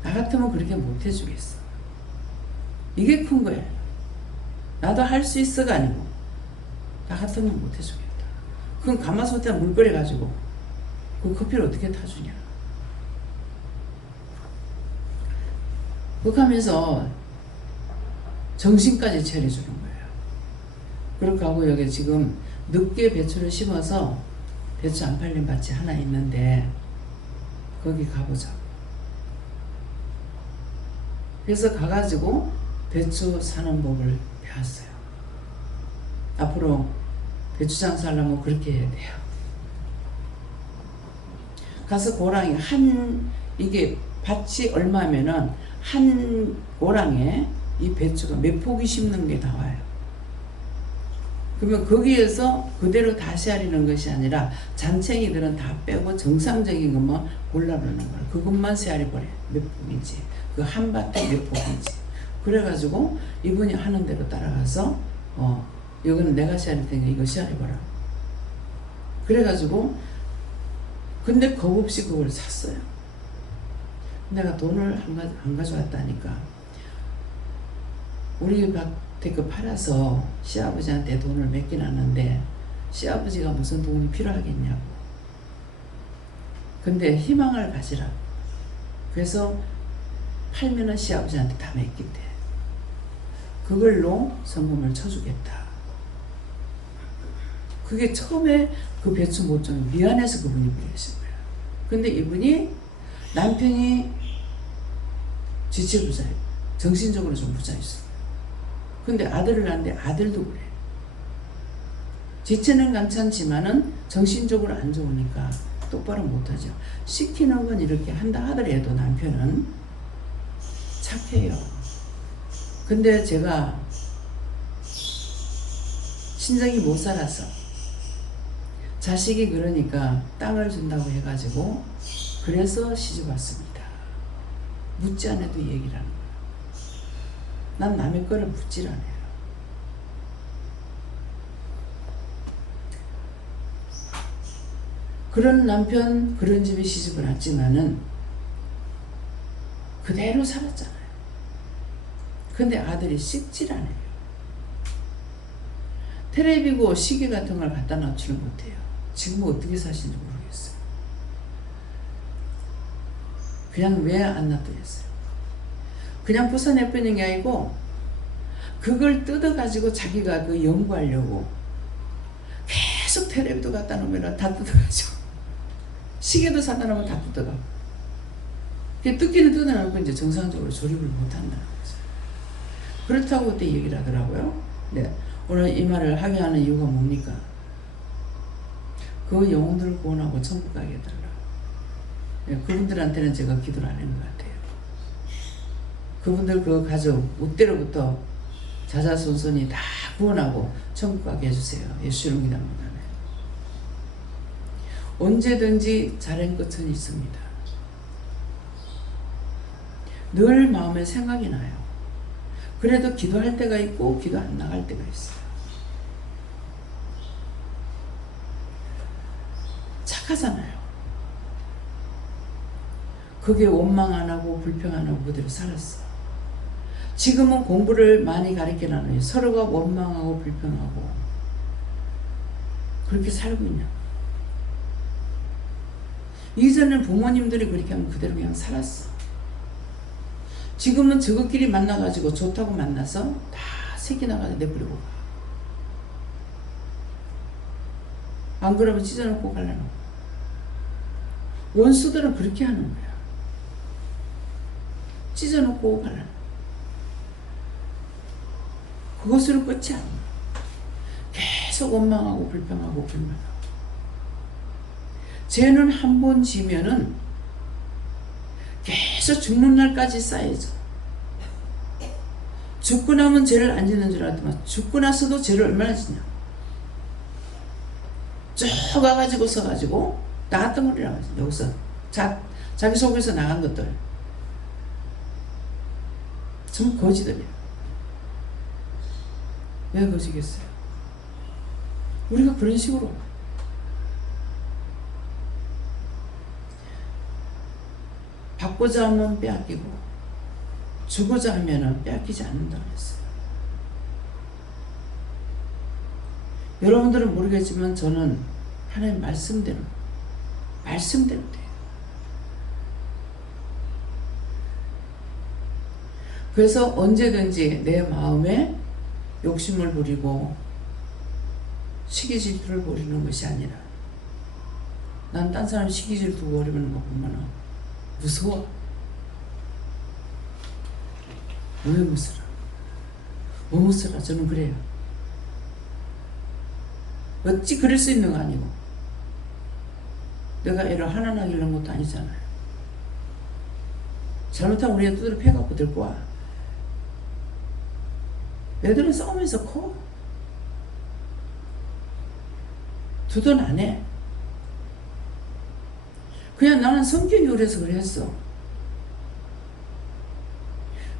나 같으면 그렇게 못 해주겠어. 이게 큰 거예요. 나도 할 수 있어가 아니고 나 같으면 못 해주겠다. 그럼 가마솥에 물 끓여가지고 그 커피를 어떻게 타주냐. 그렇게 하면서 정신까지 차려주는 거예요. 그렇게 하고 여기 지금 늦게 배추를 심어서 배추 안 팔린 밭이 하나 있는데 거기 가보자. 그래서 가가지고 배추 사는 법을 배웠어요. 앞으로 배추 장사하려면 그렇게 해야 돼요. 가서 고랑이 이게 밭이 얼마면은 한 고랑에 이 배추가 몇 포기 심는 게 나와요. 그러면 거기에서 그대로 다시 하려는 것이 아니라 잔챙이들은 다 빼고 정상적인 것만 골라내는 거야. 그것만 세알이 버려. 몇 포기인지. 그 한 밭에 몇 포기인지. 그래가지고 이분이 하는 대로 따라가서 이거는 내가 세알일 테니까 이거 세알해봐라. 그래가지고 근데 겁 없이 그걸 샀어요. 내가 돈을 안 가져왔다니까. 우리 밭에 그 팔아서 시아버지한테 돈을 맡겨놨는데 시아버지가 무슨 돈이 필요하겠냐고. 근데 희망을 가지라. 그래서 팔면은 시아버지한테 다 맡긴대. 그걸로 성금을 쳐주겠다. 그게 처음에 그 배추 못 주면 미안해서 그분이 그러신 거야. 근데 이분이 남편이 지체부자예요. 정신적으로 좀 부자였어요. 근데 아들을 낳는데 아들도 그래. 지체는 괜찮지만은 정신적으로 안 좋으니까 똑바로 못하죠. 시키는 건 이렇게 한다 하더라도 남편은 착해요. 근데 제가 친정이 못 살아서 자식이 그러니까 땅을 준다고 해가지고 그래서 시집 왔습니다. 묻지 않아도 얘기를 하는 거야. 난 남의 거를 묻질 않아요. 그런 남편, 그런 집에 시집을 왔지만은 그대로 살았잖아요. 근데 아들이 씻질 않아요. 텔레비고 시계 같은 걸 갖다 놔주는 못해요. 지금 어떻게 사시는지 모르겠어요. 그냥 왜 안 놔두겠어요. 그냥 부숴내버리는 게 아니고 그걸 뜯어가지고 자기가 그 연구하려고 계속 텔레비도 갖다 놓으면 다 뜯어가지고 시계도 사다 놓으면 다 뜯어가고 뜯기는 뜯어놓고 이제 정상적으로 조립을 못한다는 거죠. 그렇다고 그때 얘기를 하더라고요. 네. 오늘 이 말을 하게 하는 이유가 뭡니까? 그 영혼들을 구원하고 천국 가게 해달라. 네. 그분들한테는 제가 기도를 안 하는 것 같아요. 그분들 그 가족 우때로부터 자자손손이 다 구원하고 천국 가게 해주세요. 예수 이름 기도합니다. 언제든지 잘한 것은 있습니다. 늘 마음에 생각이 나요. 그래도 기도할 때가 있고 기도 안 나갈 때가 있어요. 착하잖아요. 그게 원망 안 하고 불평 안 하고 그대로 살았어. 지금은 공부를 많이 가르쳐놔요. 서로가 원망하고 불평하고 그렇게 살고 있냐. 이전엔 부모님들이 그렇게 하면 그대로 그냥 살았어. 지금은 저것끼리 만나가지고 좋다고 만나서 다 새끼나가서 내버리고 가. 안 그러면 찢어놓고 갈라놓고. 원수들은 그렇게 하는 거야. 찢어놓고 갈라놓고. 그것으로 끝이 아니야. 계속 원망하고 불평하고 불만하고. 죄는 한 번 지면은 계속 죽는 날까지 쌓여져. 죽고 나면 죄를 안 짓는 줄 알았더만 죽고 나서도 죄를 얼마나 짓냐. 쭉 가가지고 서가지고 나갔던 거리라고 하지. 여기서 자기 속에서 나간 것들 전부 거지들이야. 왜 거지겠어요? 우리가 그런 식으로 받고자 하면 빼앗기고 주고자 하면 빼앗기지 않는다고 했어요. 여러분들은 모르겠지만 저는 하나님 말씀대로 돼요. 그래서 언제든지 내 마음에 욕심을 부리고 시기 질투를 부리는 것이 아니라 난 딴 사람 시기 질투 부리는 거 보면 무서워. 왜 무서워? 뭐 무서워? 저는 그래요. 어찌 그럴 수 있는 거 아니고 내가 애를 하나 나기는 것도 아니잖아요. 잘못하면 우리가 두드려 패갖고 들고 와. 애들은 싸우면서 커. 두돈 안 해. 그냥 나는 성격이 그래서 그랬어.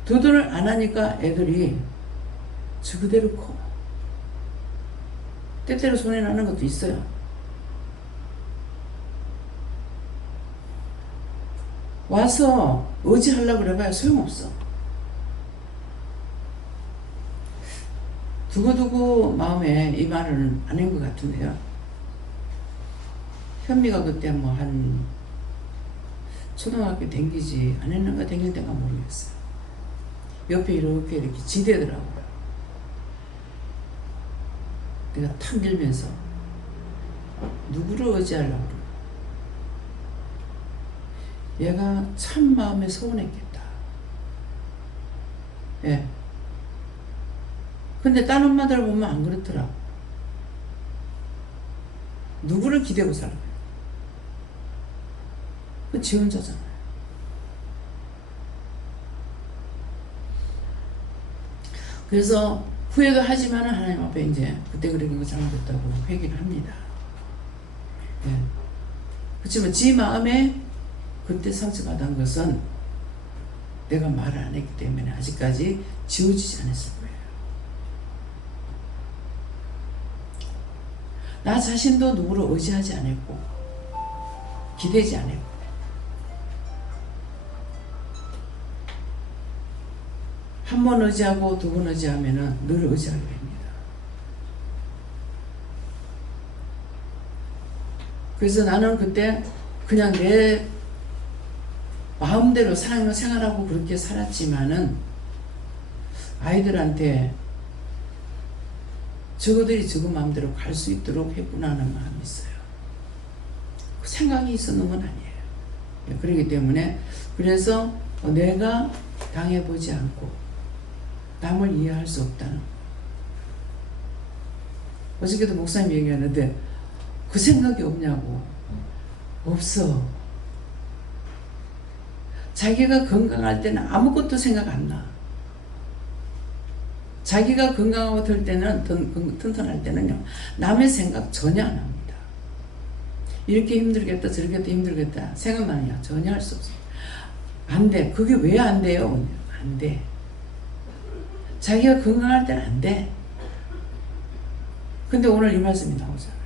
두돈을 안 하니까 애들이 저 그대로 커. 때때로 손에 나는 것도 있어요. 와서 의지하려고 그래봐야 소용없어. 두고두고 마음에 이 말은 안 한 것 같은데요. 현미가 그때 뭐 한 초등학교 댕기지 안 했는가 댕길 때가 모르겠어요. 옆에 이렇게 지대더라고요. 내가 탁 밀면서 누구를 의지하려고 그래. 얘가 참 마음에 서운했겠다. 예. 근데 딴 엄마들 보면 안 그렇더라. 누구를 기대고 살아. 그 지 혼자잖아요. 그래서 후회도 하지만 하나님 앞에 이제 그때 그런 거 잘못했다고 회개를 합니다. 예. 그렇지만 지 마음에 그때 상처받은 것은 내가 말을 안 했기 때문에 아직까지 지워지지 않았을 거예요. 나 자신도 누구를 의지하지 않았고 기대지 않았고 한 번 의지하고 두 번 의지하면은 늘 의지하게 됩니다. 그래서 나는 그때 그냥 내 마음대로 생활하고 그렇게 살았지만은 아이들한테 저거들이 저거 마음대로 갈 수 있도록 했구나 하는 마음이 있어요. 그 생각이 있었는 건 아니에요. 예, 그렇기 때문에 그래서 내가 당해보지 않고 남을 이해할 수 없다는. 어저께도 목사님 얘기하는데 그 생각이 없냐고. 없어. 자기가 건강할 때는 아무것도 생각 안 나. 자기가 건강하고 들 때는, 튼튼할 때는요, 남의 생각 전혀 안 합니다. 이렇게 힘들겠다, 저렇게 힘들겠다 생각만요. 전혀 할 수 없어요. 안 돼. 그게 왜 안 돼요? 안 돼. 자기가 건강할 때는 안 돼. 근데 오늘 이 말씀이 나오잖아요.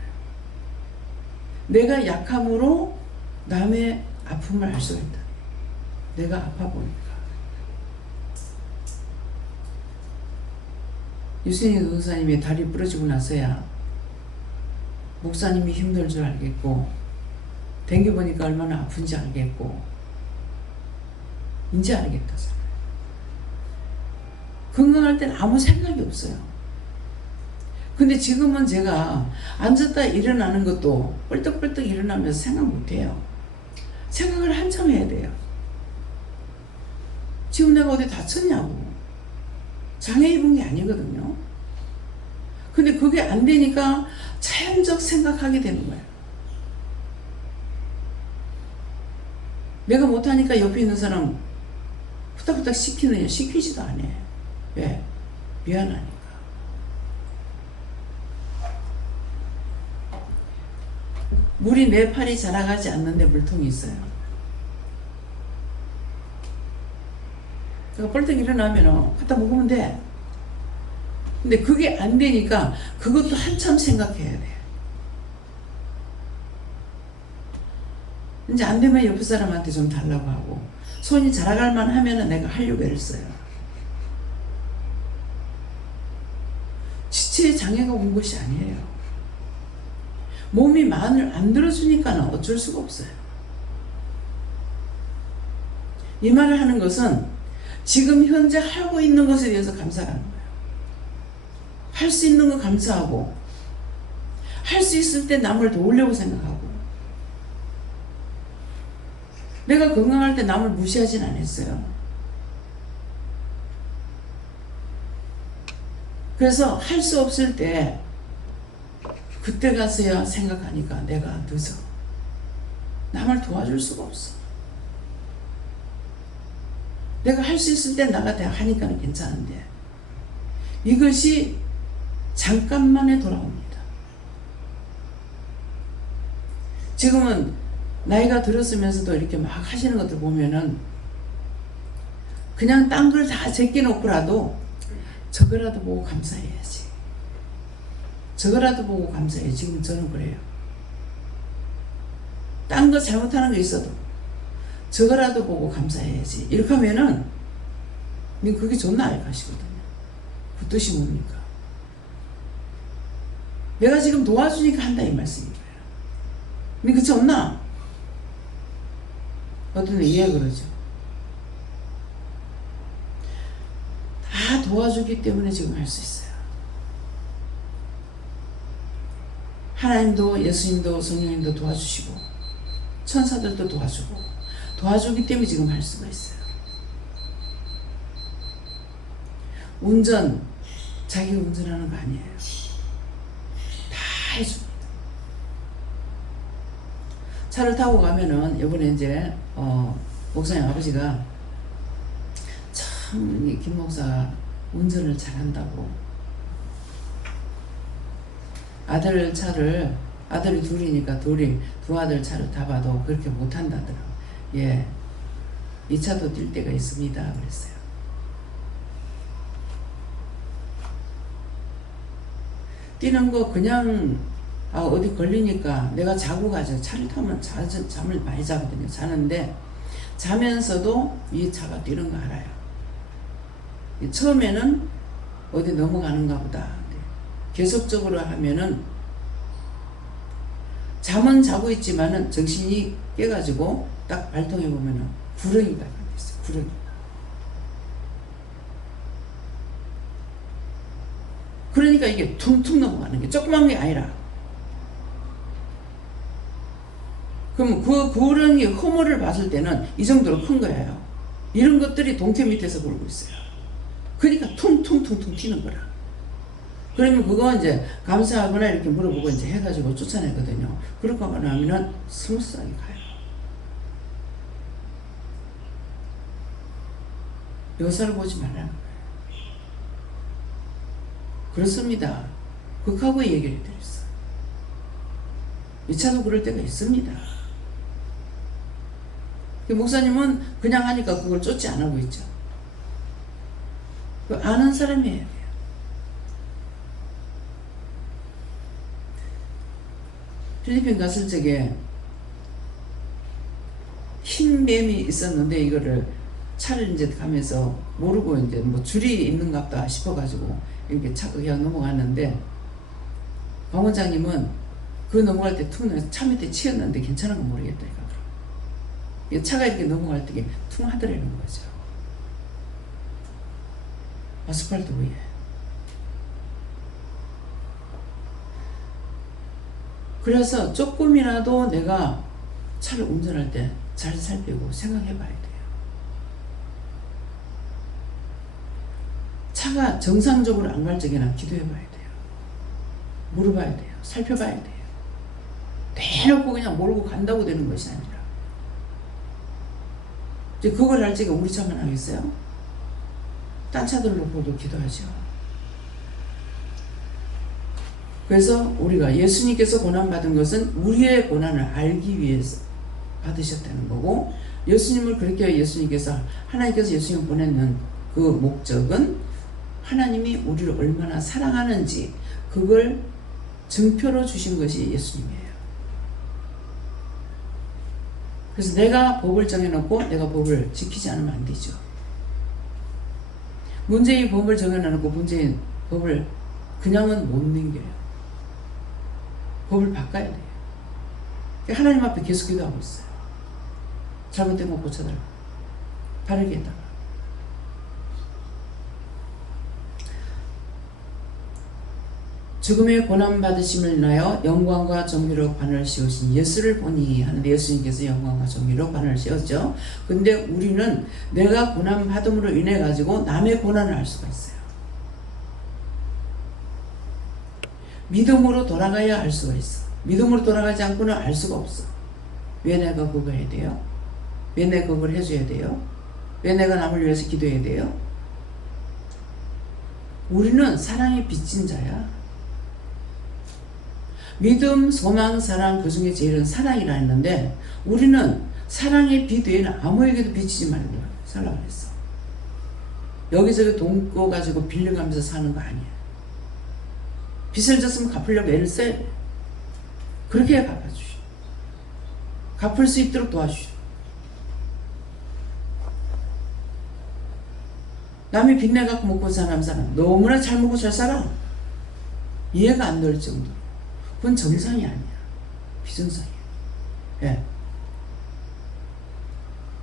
내가 약함으로 남의 아픔을 알 수가 있다. 내가 아파 보니까. 유승희 도사님이 다리 부러지고 나서야 목사님이 힘들 줄 알겠고, 댕겨보니까 얼마나 아픈지 알겠고, 이제 알겠다잖아요. 건강할 때는 아무 생각이 없어요. 근데 지금은 제가 앉았다 일어나는 것도 뻘떡뻘떡 일어나면서 생각 못해요. 생각을 한참 해야 돼요. 지금 내가 어디 다쳤냐고. 장애 입은 게 아니거든요. 근데 그게 안 되니까 자연적 생각하게 되는 거예요. 내가 못하니까 옆에 있는 사람 후딱후딱 시키느냐? 시키지도 않아. 왜? 미안하니까. 물이 내 팔이 자라가지 않는데 물통이 있어요. 내가 벌떡 일어나면 갖다 먹으면 돼. 근데 그게 안 되니까 그것도 한참 생각해야 돼. 이제 안 되면 옆에 사람한테 좀 달라고 하고, 손이 자라갈 만 하면은 내가 하려고 애를 써요. 지체의 장애가 온 것이 아니에요. 몸이 마음을 안 들어주니까 어쩔 수가 없어요. 이 말을 하는 것은 지금 현재 하고 있는 것에 대해서 감사하는 거예요. 할 수 있는 거 감사하고, 할 수 있을 때 남을 도우려고 생각하고. 내가 건강할 때 남을 무시하진 않았어요. 그래서 할 수 없을 때 그때 가서야 생각하니까 내가 늦어. 남을 도와줄 수가 없어. 내가 할 수 있을 때 나가 하니까 괜찮은데, 이것이 잠깐만에 돌아옵니다. 지금은 나이가 들었으면서도 이렇게 막 하시는 것들 보면은 그냥 딴 걸 다 제껴놓고라도 저거라도 보고 감사해야지. 저거라도 보고 감사해야지. 지금 저는 그래요. 딴 거 잘못하는 거 있어도 저거라도 보고 감사해야지. 이렇게 하면은 그게 좋나 알까 하시거든요. 그 뜻이 뭡니까? 내가 지금 도와주니까 한다 이 말씀인 거예요. 근데 그치 없나? 어떤 이해 그러죠. 다 도와주기 때문에 지금 할 수 있어요. 하나님도 예수님도 성령님도 도와주시고 천사들도 도와주고 도와주기 때문에 지금 할 수가 있어요. 운전 자기가 운전하는 거 아니에요. 다 해줍니다. 차를 타고 가면은 이번에 이제 목사님 아버지가 참 김 목사가 운전을 잘한다고, 아들 차를, 아들이 둘이니까 두 아들 차를 타봐도 그렇게 못한다더라고. 예, 이 차도 뛸 때가 있습니다 그랬어요. 뛰는 거 그냥 어디 걸리니까 내가 자고 가죠. 차를 타면 잠을 많이 자거든요. 자는데 자면서도 이 차가 뛰는 거 알아요. 처음에는 어디 넘어가는가 보다. 계속적으로 하면은 잠은 자고 있지만은 정신이 깨가지고 딱 발통해 보면은 구렁이가 있어요. 구렁이. 그러니까 이게 퉁퉁 넘어가는 게 조그만 게 아니라. 그럼 그런 게 허물을 봤을 때는 이 정도로 큰 거예요. 이런 것들이 동태 밑에서 불고 있어요. 그러니까 퉁퉁퉁퉁 튀는 거라. 그러면 그거 이제 감사하거나 이렇게 물어보고 이제 해가지고 쫓아내거든요. 그렇게 하면은 스무스하게 가요. 여사를 보지 말라는 거예요. 그렇습니다. 극하고 얘기를 드렸어요. 미차도 그럴 때가 있습니다. 목사님은 그냥 하니까 그걸 쫓지 안 하고 있죠. 그 아는 사람이 해야 돼요. 필리핀 갔을 적에 흰 뱀이 있었는데 이거를 차를 이제 가면서 모르고 이제 뭐 줄이 있는갑다 싶어가지고 이렇게 차 그냥 넘어갔는데 박 원장님은 그 넘어갈 때 퉁 차 밑에 치였는데 괜찮은 건 모르겠다 이거. 차가 이렇게 넘어갈 때 퉁 하더라는 거죠. 아스팔트 위에. 그래서 조금이라도 내가 차를 운전할 때 잘 살피고 생각해 봐야 돼요. 차가 정상적으로 안 갈 적에는 기도해 봐야 돼요. 물어봐야 돼요. 살펴봐야 돼요. 대놓고 그냥 모르고 간다고 되는 것이 아니라. 이제 그걸 할 적에 우리 차만 하겠어요? 딴 차들로 보고 기도하죠. 그래서 우리가 예수님께서 고난받은 것은 우리의 고난을 알기 위해서 받으셨다는 거고, 예수님을 그렇게 하나님께서 예수님을 보내는 그 목적은 하나님이 우리를 얼마나 사랑하는지 그걸 증표로 주신 것이 예수님이에요. 그래서 내가 법을 정해놓고 내가 법을 지키지 않으면 안 되죠. 문재인 법을 정해놓고 문재인 법을 그냥은 못 넘겨요. 법을 바꿔야 돼요. 하나님 앞에 계속 기도하고 있어요. 잘못된 거 고쳐달라고. 바르게 해달라고. 죽음의 고난받으심을 인하여 영광과 정의로 관을 씌우신 예수를 보니 하는데, 예수님께서 영광과 정의로 관을 씌웠죠. 근데 우리는 내가 고난받음으로 인해 가지고 남의 고난을 알 수가 있어요. 믿음으로 돌아가야 알 수가 있어. 믿음으로 돌아가지 않고는 알 수가 없어. 왜 내가 그거 해야 돼요? 왜 내가 그걸 해줘야 돼요? 왜 내가 남을 위해서 기도해야 돼요? 우리는 사랑에 빚진 자야. 믿음, 소망, 사랑, 그 중에 제일은 사랑이라 했는데, 우리는 사랑의 빚 외에는 아무에게도 빚지지 말라고 했어. 여기저기 돈 꿔가지고 빌려가면서 사는 거 아니야. 빚을 졌으면 갚으려고 애를 써야 돼. 그렇게 해야 갚아주시. 갚을 수 있도록 도와주시. 남이 빚내갖고 먹고 사는 사람 너무나 잘 먹고 잘 살아. 이해가 안 될 정도로. 그건 정상이 아니야. 비정상이야. 예.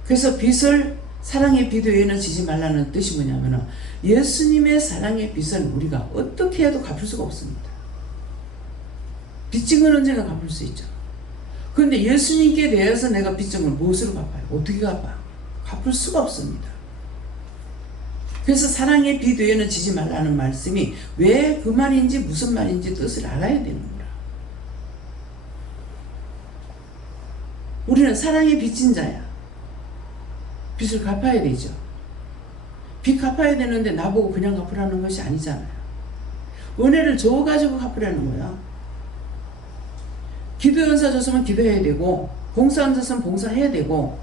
그래서 빚을 사랑의 빚 외에는 지지 말라는 뜻이 뭐냐면은, 예수님의 사랑의 빚을 우리가 어떻게 해도 갚을 수가 없습니다. 빚진 건 언제나 갚을 수 있죠. 그런데 예수님께 대해서 내가 빚진 걸 무엇으로 갚아요? 어떻게 갚아? 갚을 수가 없습니다. 그래서 사랑의 빚 외에는 지지 말라는 말씀이 왜 그 말인지 무슨 말인지 뜻을 알아야 되는 거라. 우리는 사랑의 빚진 자야. 빚을 갚아야 되죠. 빚 갚아야 되는데 나보고 그냥 갚으라는 것이 아니잖아요. 은혜를 줘가지고 갚으라는 거야. 기도 연사 줬으면 기도해야 되고, 봉사 줬으면 봉사해야 되고,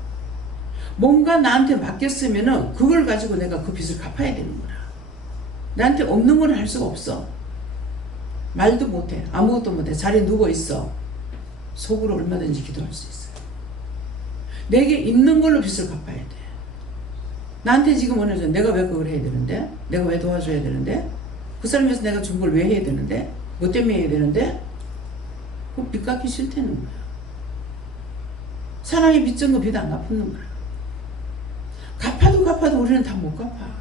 뭔가 나한테 맡겼으면은 그걸 가지고 내가 그 빚을 갚아야 되는 거야. 나한테 없는 걸 할 수가 없어. 말도 못해. 아무것도 못해. 자리에 누워 있어. 속으로 얼마든지 기도할 수 있어요. 내게 있는 걸로 빚을 갚아야 돼. 나한테 지금 원해줘. 내가 왜 그걸 해야 되는데? 내가 왜 도와줘야 되는데? 그 사람에서 내가 준 걸 왜 해야 되는데? 뭐 때문에 해야 되는데? 그 빚 갚기 싫다는 거야. 사랑이 빚진 거 빚 안 갚는 거야. 갚아도 우리는 다 못 갚아.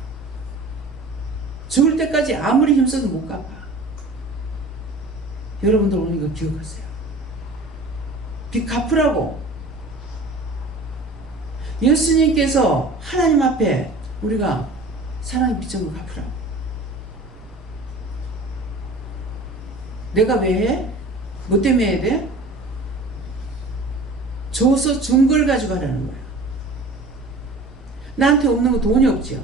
죽을 때까지 아무리 힘써도 못 갚아. 여러분들 오늘 이거 기억하세요. 빚 갚으라고. 예수님께서 하나님 앞에 우리가 사랑의 빚정을 갚으라고. 내가 왜 해? 뭐 때문에 해야 돼? 줘서 준 걸 가지고 하라는 거야. 나한테 없는 거 돈이 없지요.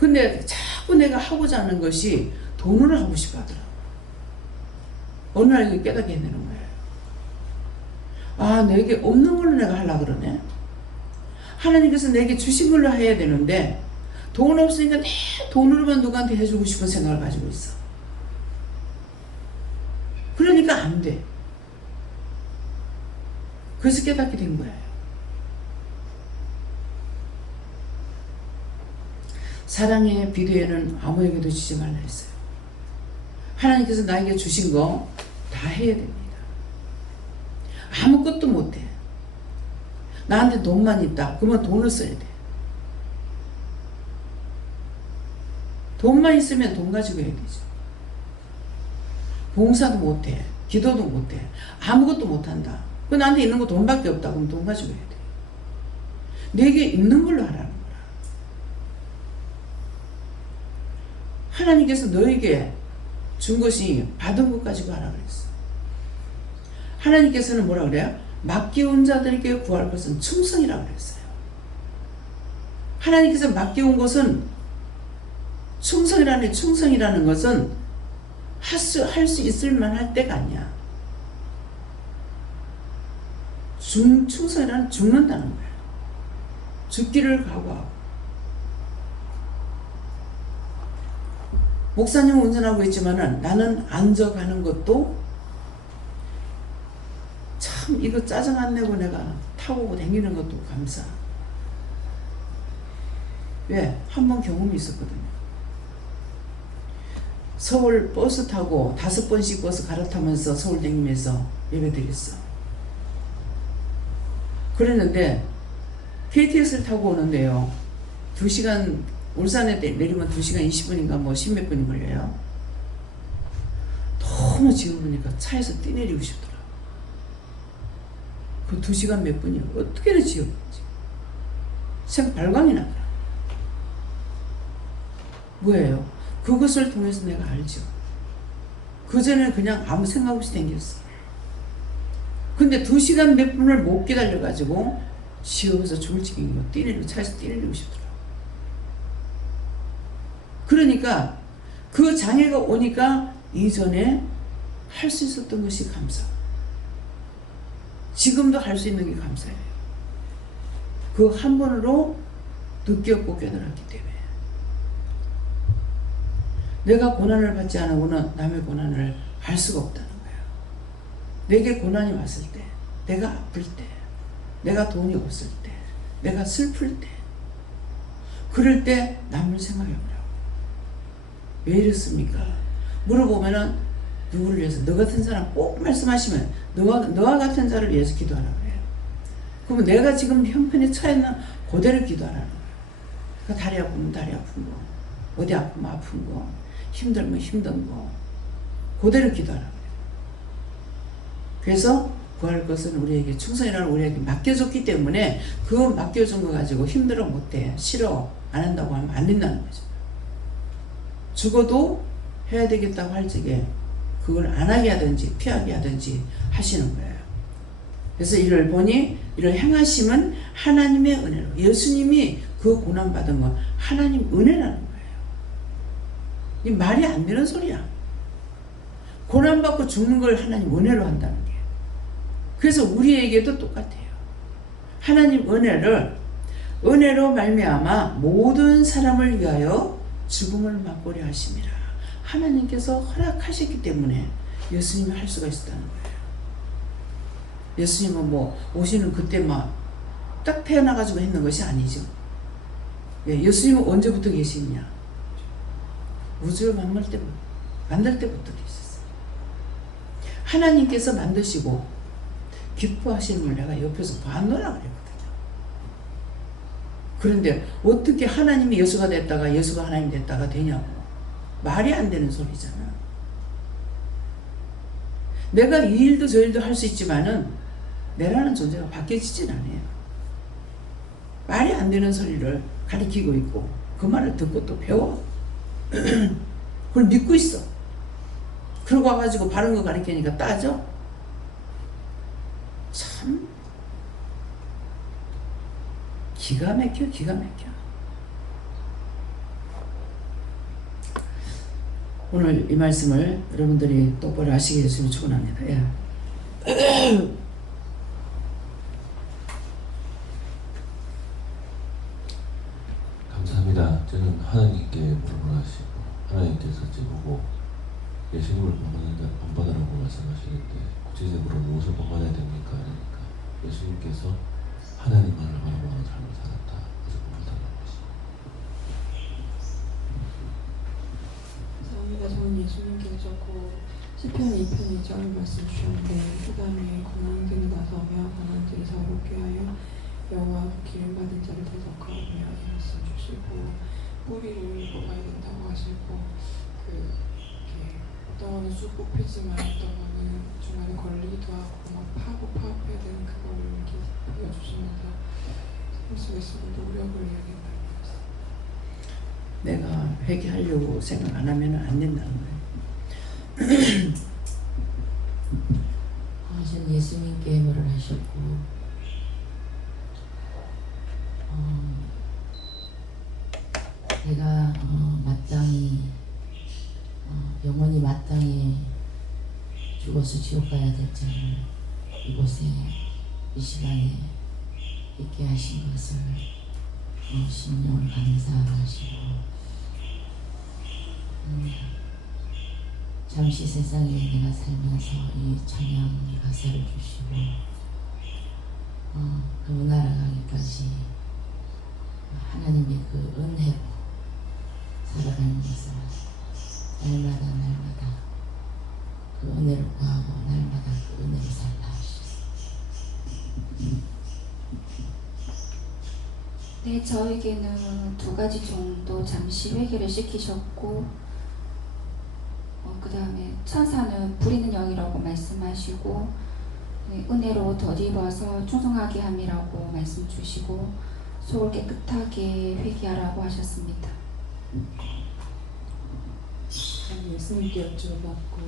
근데 자꾸 내가 하고자 하는 것이 돈으로 하고 싶어 하더라고. 어느 날 이거 깨닫게 되는 거예요. 아, 내게 없는 걸로 내가 하려고 그러네. 하나님께서 내게 주신 걸로 해야 되는데 돈 없으니까 내 돈으로만 누구한테 해주고 싶은 생각을 가지고 있어. 그러니까 안 돼. 그래서 깨닫게 된 거예요. 사랑의 비두에는 아무에게도 주지 말라 했어요. 하나님께서 나에게 주신 거 다 해야 됩니다. 아무것도 못해. 나한테 돈만 있다. 그러면 돈을 써야 돼. 돈만 있으면 돈 가지고 해야 되죠. 봉사도 못해. 기도도 못해. 아무것도 못한다. 그 나한테 있는 거 돈밖에 없다. 그럼 돈 가지고 해야 돼. 내게 있는 걸로 하라는 거야. 하나님께서 너에게 준 것이 받은 것 가지고 하라 그랬어. 하나님께서는 뭐라 그래요? 맡겨온 자들에게 구할 것은 충성이라고 그랬어요. 하나님께서 맡겨온 것은 충성이라는 것은 할 수 있을 만할 때가 아니야. 충성이라는 죽는다는 거야. 죽기를 각오하고. 목사님은 운전하고 있지만은 나는 앉아가는 것도 참 이거 짜증 안 내고 내가 타고 다니는 것도 감사. 왜? 한 번 경험이 있었거든요. 서울 버스 타고 5번씩 버스 갈아타면서 서울 다니면서 예배 드렸어. 그랬는데 KTX를 타고 오는데요. 2시간 울산에 내리면 2시간 20분인가 뭐 10몇 분이 걸려요. 너무 지겨우니까 차에서 뛰내리고 싶더라. 그 2시간 몇 분이요. 어떻게든 지겨운지. 생 발광이 나더라. 뭐예요? 그것을 통해서 내가 알죠. 그전에는 그냥 아무 생각 없이 댕겼어. 근데 2시간 몇 분을 못 기다려가지고 지겨워서 죽을 지경이고 차에서 뛰내리고 싶더라. 그러니까 그 장애가 오니까 이전에 할 수 있었던 것이 감사. 지금도 할 수 있는 게 감사예요. 그 한 번으로 느꼈고 깨달았기 때문에. 내가 고난을 받지 않으고는 남의 고난을 알 수가 없다는 거야. 내게 고난이 왔을 때, 내가 아플 때, 내가 돈이 없을 때, 내가 슬플 때, 그럴 때 남을 생각해보라고. 왜 이렇습니까? 물어보면은 누구를 위해서? 너 같은 사람 꼭 말씀하시면 너와 같은 자를 위해서 기도하라고 그래요. 그러면 내가 지금 형편에 처했나 그대로 기도하라는 거예요. 그러니까 다리 아프면 다리 아픈 거, 어디 아프면 아픈 거, 힘들면 힘든 거 그대로 기도하라고 그래요. 그래서 구할 것은 우리에게 충성이라는 우리에게 맡겨줬기 때문에 그 맡겨준 거 가지고 힘들어 못해, 싫어, 안 한다고 하면 안 된다는 거죠. 죽어도 해야 되겠다고 할 적에 그걸 안 하게 하든지 피하게 하든지 하시는 거예요. 그래서 이를 보니 이를 행하심은 하나님의 은혜로. 예수님이 그 고난받은 건 하나님 은혜라는 거예요. 이 말이 안 되는 소리야. 고난받고 죽는 걸 하나님 은혜로 한다는 게. 그래서 우리에게도 똑같아요. 하나님 은혜로 말미암아 모든 사람을 위하여 죽음을 맛보려 하심이라. 하나님께서 허락하셨기 때문에 예수님이 할 수가 있었다는 거예요. 예수님은 뭐 오시는 그때 막 딱 태어나가지고 했는 것이 아니죠. 예수님은 언제부터 계시냐? 우주를 만들 때부터 계셨어요. 하나님께서 만드시고 기뻐하시는 걸 내가 옆에서 봐놓으라 그랬거든요. 그런데 어떻게 하나님이 예수가 됐다가 예수가 하나님 됐다가 되냐고. 말이 안 되는 소리잖아. 내가 이 일도 저 일도 할 수 있지만은 내라는 존재가 바뀌어지진 않아요. 말이 안 되는 소리를 가리키고 있고 그 말을 듣고 또 배워. 그걸 믿고 있어. 그러고 와가지고 바른 거 가리키니까 따져. 참 기가 막혀, 기가 막혀. 오늘 이 말씀을 여러분들이 똑바로 하시게 해주시면 축원합니다. 예. 감사합니다. 저는 하나님께 물어보시고 하나님께서 저보고 예수님을 본받으라고 말씀하시는데 구체적으로 무엇을 본받아야 됩니까? 그러니까 예수님께서 하나님만을 바라보는 삶을 살았다. 그래서 본받으라고 하십니다. 감사합니다. 저는 예수님께서 자꾸 시편 2편 2절 말씀 주셨는데 그 다음에 고난들이 나서며 고난들이 서럽게 하여 여호와 기름 받은 자를 대적하며 이 말씀 주시고 뿌리를 뽑아야 된다고 하시고 이렇게 어떤 거는 쑥 뽑히지만 어떤 거는 중간에 걸리기도 하고 막 파업해야 되는 그거를 이렇게 보여주시면서 말씀에서 노력을 해야 된다는 말씀. 내가 회개하려고 생각 안 하면 안 된다는 거예요. 전 예수님께 뭐를 하셨고 내가 마땅히 영원히 마땅히 죽어서 지옥 가야 될 자를 이곳에 이 시간에 있게 하신 것을 심령 감사하시고 잠시 세상에 내가 살면서 이 찬양 가사를 주시고 그 날아가기까지 하나님의 그 은혜로 살아가는 것을 날마다 그 은혜를 구하고 날마다 그 은혜를 살라 하시소. 네, 저에게는 두 가지 정도 잠시 회개를 시키셨고 그 다음에 천사는 부리는 영이라고 말씀하시고 네, 은혜로 덧입어서 충성하게 함이라고 말씀 주시고 속을 깨끗하게 회개하라고 하셨습니다. 예수님께 여쭤봤고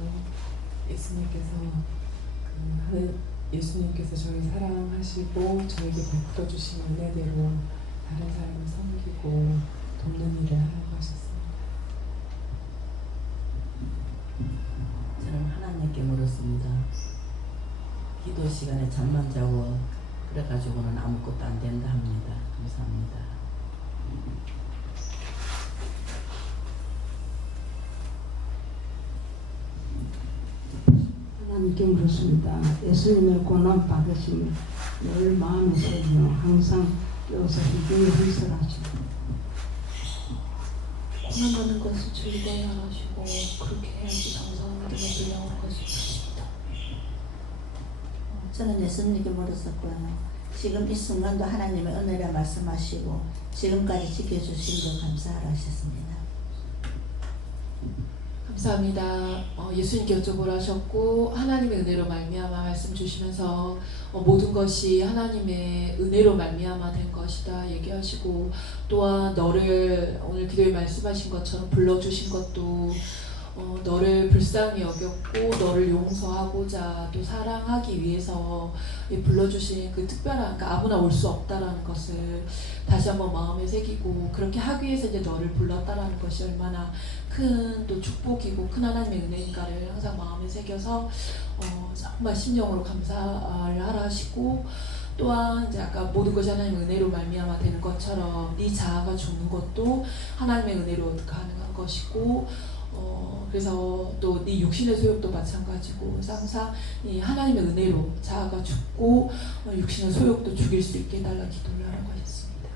예수님께서 저희 사랑하시고 저에게 베풀어 주신 은혜대로 다른 사람을 섬기고 돕는 일을 하라고 하셨습니다. 저는 하나님께 물었습니다. 기도 시간에 잠만 자고 그래가지고는 아무것도 안 된다 합니다. 감사합니다. 하나님께 물었습니다. 예수님의 고난 받으심을 늘 마음에 새기며 항상 여기서 희귀히 헌설하시고 고난받는 것을 즐거워하시고 그렇게 해야지 감사하는 게 놀라운 것입니다. 저는 예수님께 물었었고요. 지금 이 순간도 하나님의 은혜라 말씀하시고 지금까지 지켜주신 거 감사하라 하셨습니다. 감사합니다. 예수님께 여쭤보라 하셨고 하나님의 은혜로 말미암아 말씀 주시면서 모든 것이 하나님의 은혜로 말미암아 된 것이다 얘기하시고 또한 너를 오늘 기도에 말씀하신 것처럼 불러주신 것도 너를 불쌍히 여겼고 너를 용서하고자 또 사랑하기 위해서 불러주신 그 특별한 그러니까 아무나 올 수 없다라는 것을 다시 한번 마음에 새기고 그렇게 하기 위해서 이제 너를 불렀다라는 것이 얼마나 큰 또 축복이고 큰 하나님의 은혜인가를 항상 마음에 새겨서 정말 심령으로 감사를 하라 하시고 또한 이제 아까 모든 것이 하나님의 은혜로 말미암아 되는 것처럼 네 자아가 죽는 것도 하나님의 은혜로 가능한 것이고 그래서 또 네 육신의 소욕도 마찬가지고 그래서 항상 이 하나님의 은혜로 자아가 죽고 육신의 소욕도 죽일 수 있게 해달라 기도를 하라고 하셨습니다.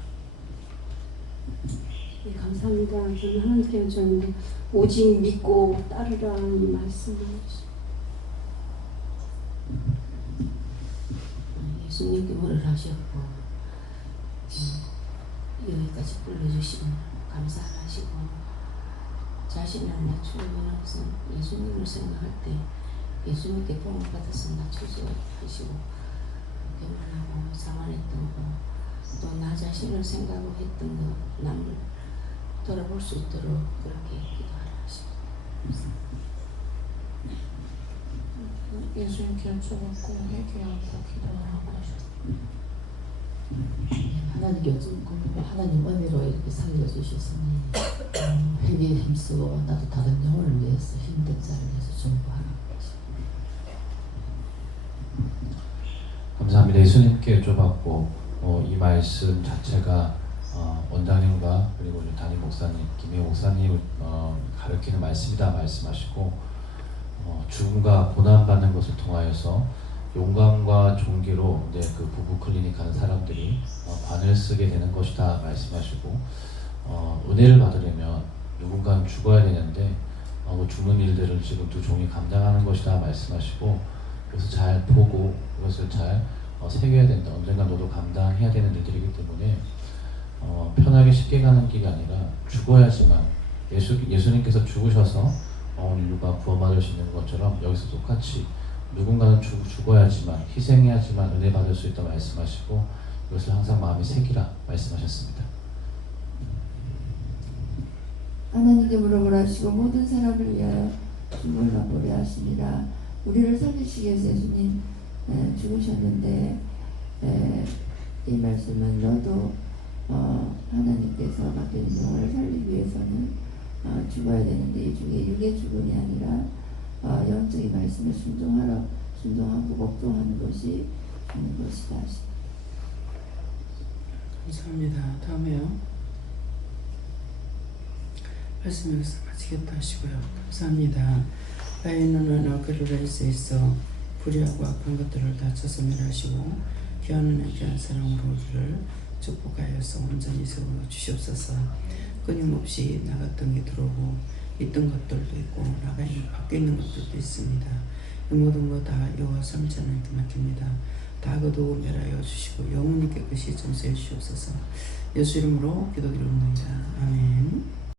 네, 감사합니다. 저는 하나님께 여쭤는데 오직 믿고 따르라는 이 말씀을 예수님께 뭐를 하셨고 여기까지 불러주시면 감사하시고 자신을 낮추고 나서 예수님을 생각할 때 예수님께 도움 받아서 낮추시고 하시고 교만하고 자만했던 거 또 나 자신을 생각하고 했던 거 남을 돌아볼 수 있도록 그렇게 기도하라 하시고 예수님께 여쭤봤고 회개하고 기도하고 하나님께 여쭙고 하나님 은혜로 이렇게 살려주셨으니 회개에 힘쓰고 나도 다른 영혼을 위해서 힘든 자를 위해서 중보하라. 감사합니다. 예수님께 여쭤봤고 이 말씀 자체가 원장님과 그리고 담임 목사님, 김혜 목사님을 가르치는 말씀이다 말씀하시고 죽음과 고난받는 것을 통하여서 용감과 종기로 이제 그 부부 클리닉 가는 사람들이 관을 쓰게 되는 것이다 말씀하시고 은혜를 받으려면 누군가는 죽어야 되는데 죽는 일들을 지금 두 종이 감당하는 것이다 말씀하시고 그것을 잘 보고 그것을 잘 새겨야 된다. 언젠가 너도 감당해야 되는 일들이기 때문에 편하게 쉽게 가는 길이 아니라 죽어야지만 예수님께서 죽으셔서 온 인류가 구원받을 수 있는 것처럼 여기서 똑같이 누군가는 죽어야지만 희생해야지만 은혜 받을 수 있다 말씀하시고 이것을 항상 마음에 새기라 말씀하셨습니다. 하나님께 물어보라 하시고 모든 사람을 위하여 죽음을 맛보게 하시니라. 우리를 살리시기 위해서 예수님 죽으셨는데 이 말씀은 너도 하나님께서 맡겨진 영혼을 살리기 위해서는 죽어야 되는데 이 중에 육의 죽음이 아니라 영적인 말씀에 순종하고 복종하는 것이 하는 것이다. 감사합니다. 다음에요. 말씀 여기서 마치겠다 하시고요. 감사합니다. 나의 눈은 어그를 있어 불의하고 악한 것들을 다 쳐서멸하시고 귀한 귀한 사랑으로 우리를 축복하여서 온전히 세워 주시옵소서. 끊임없이 나갔던 게 들어오고 있던 것들도 있고 밖에 있는 것들도 있습니다. 이 모든 거 다 여호와 삼지 하나님께 맡깁니다. 다 거두어 멸하여 주시고 영원히 깨끗이 점수해 주시옵소서. 예수 이름으로 기도드립니다. 아멘.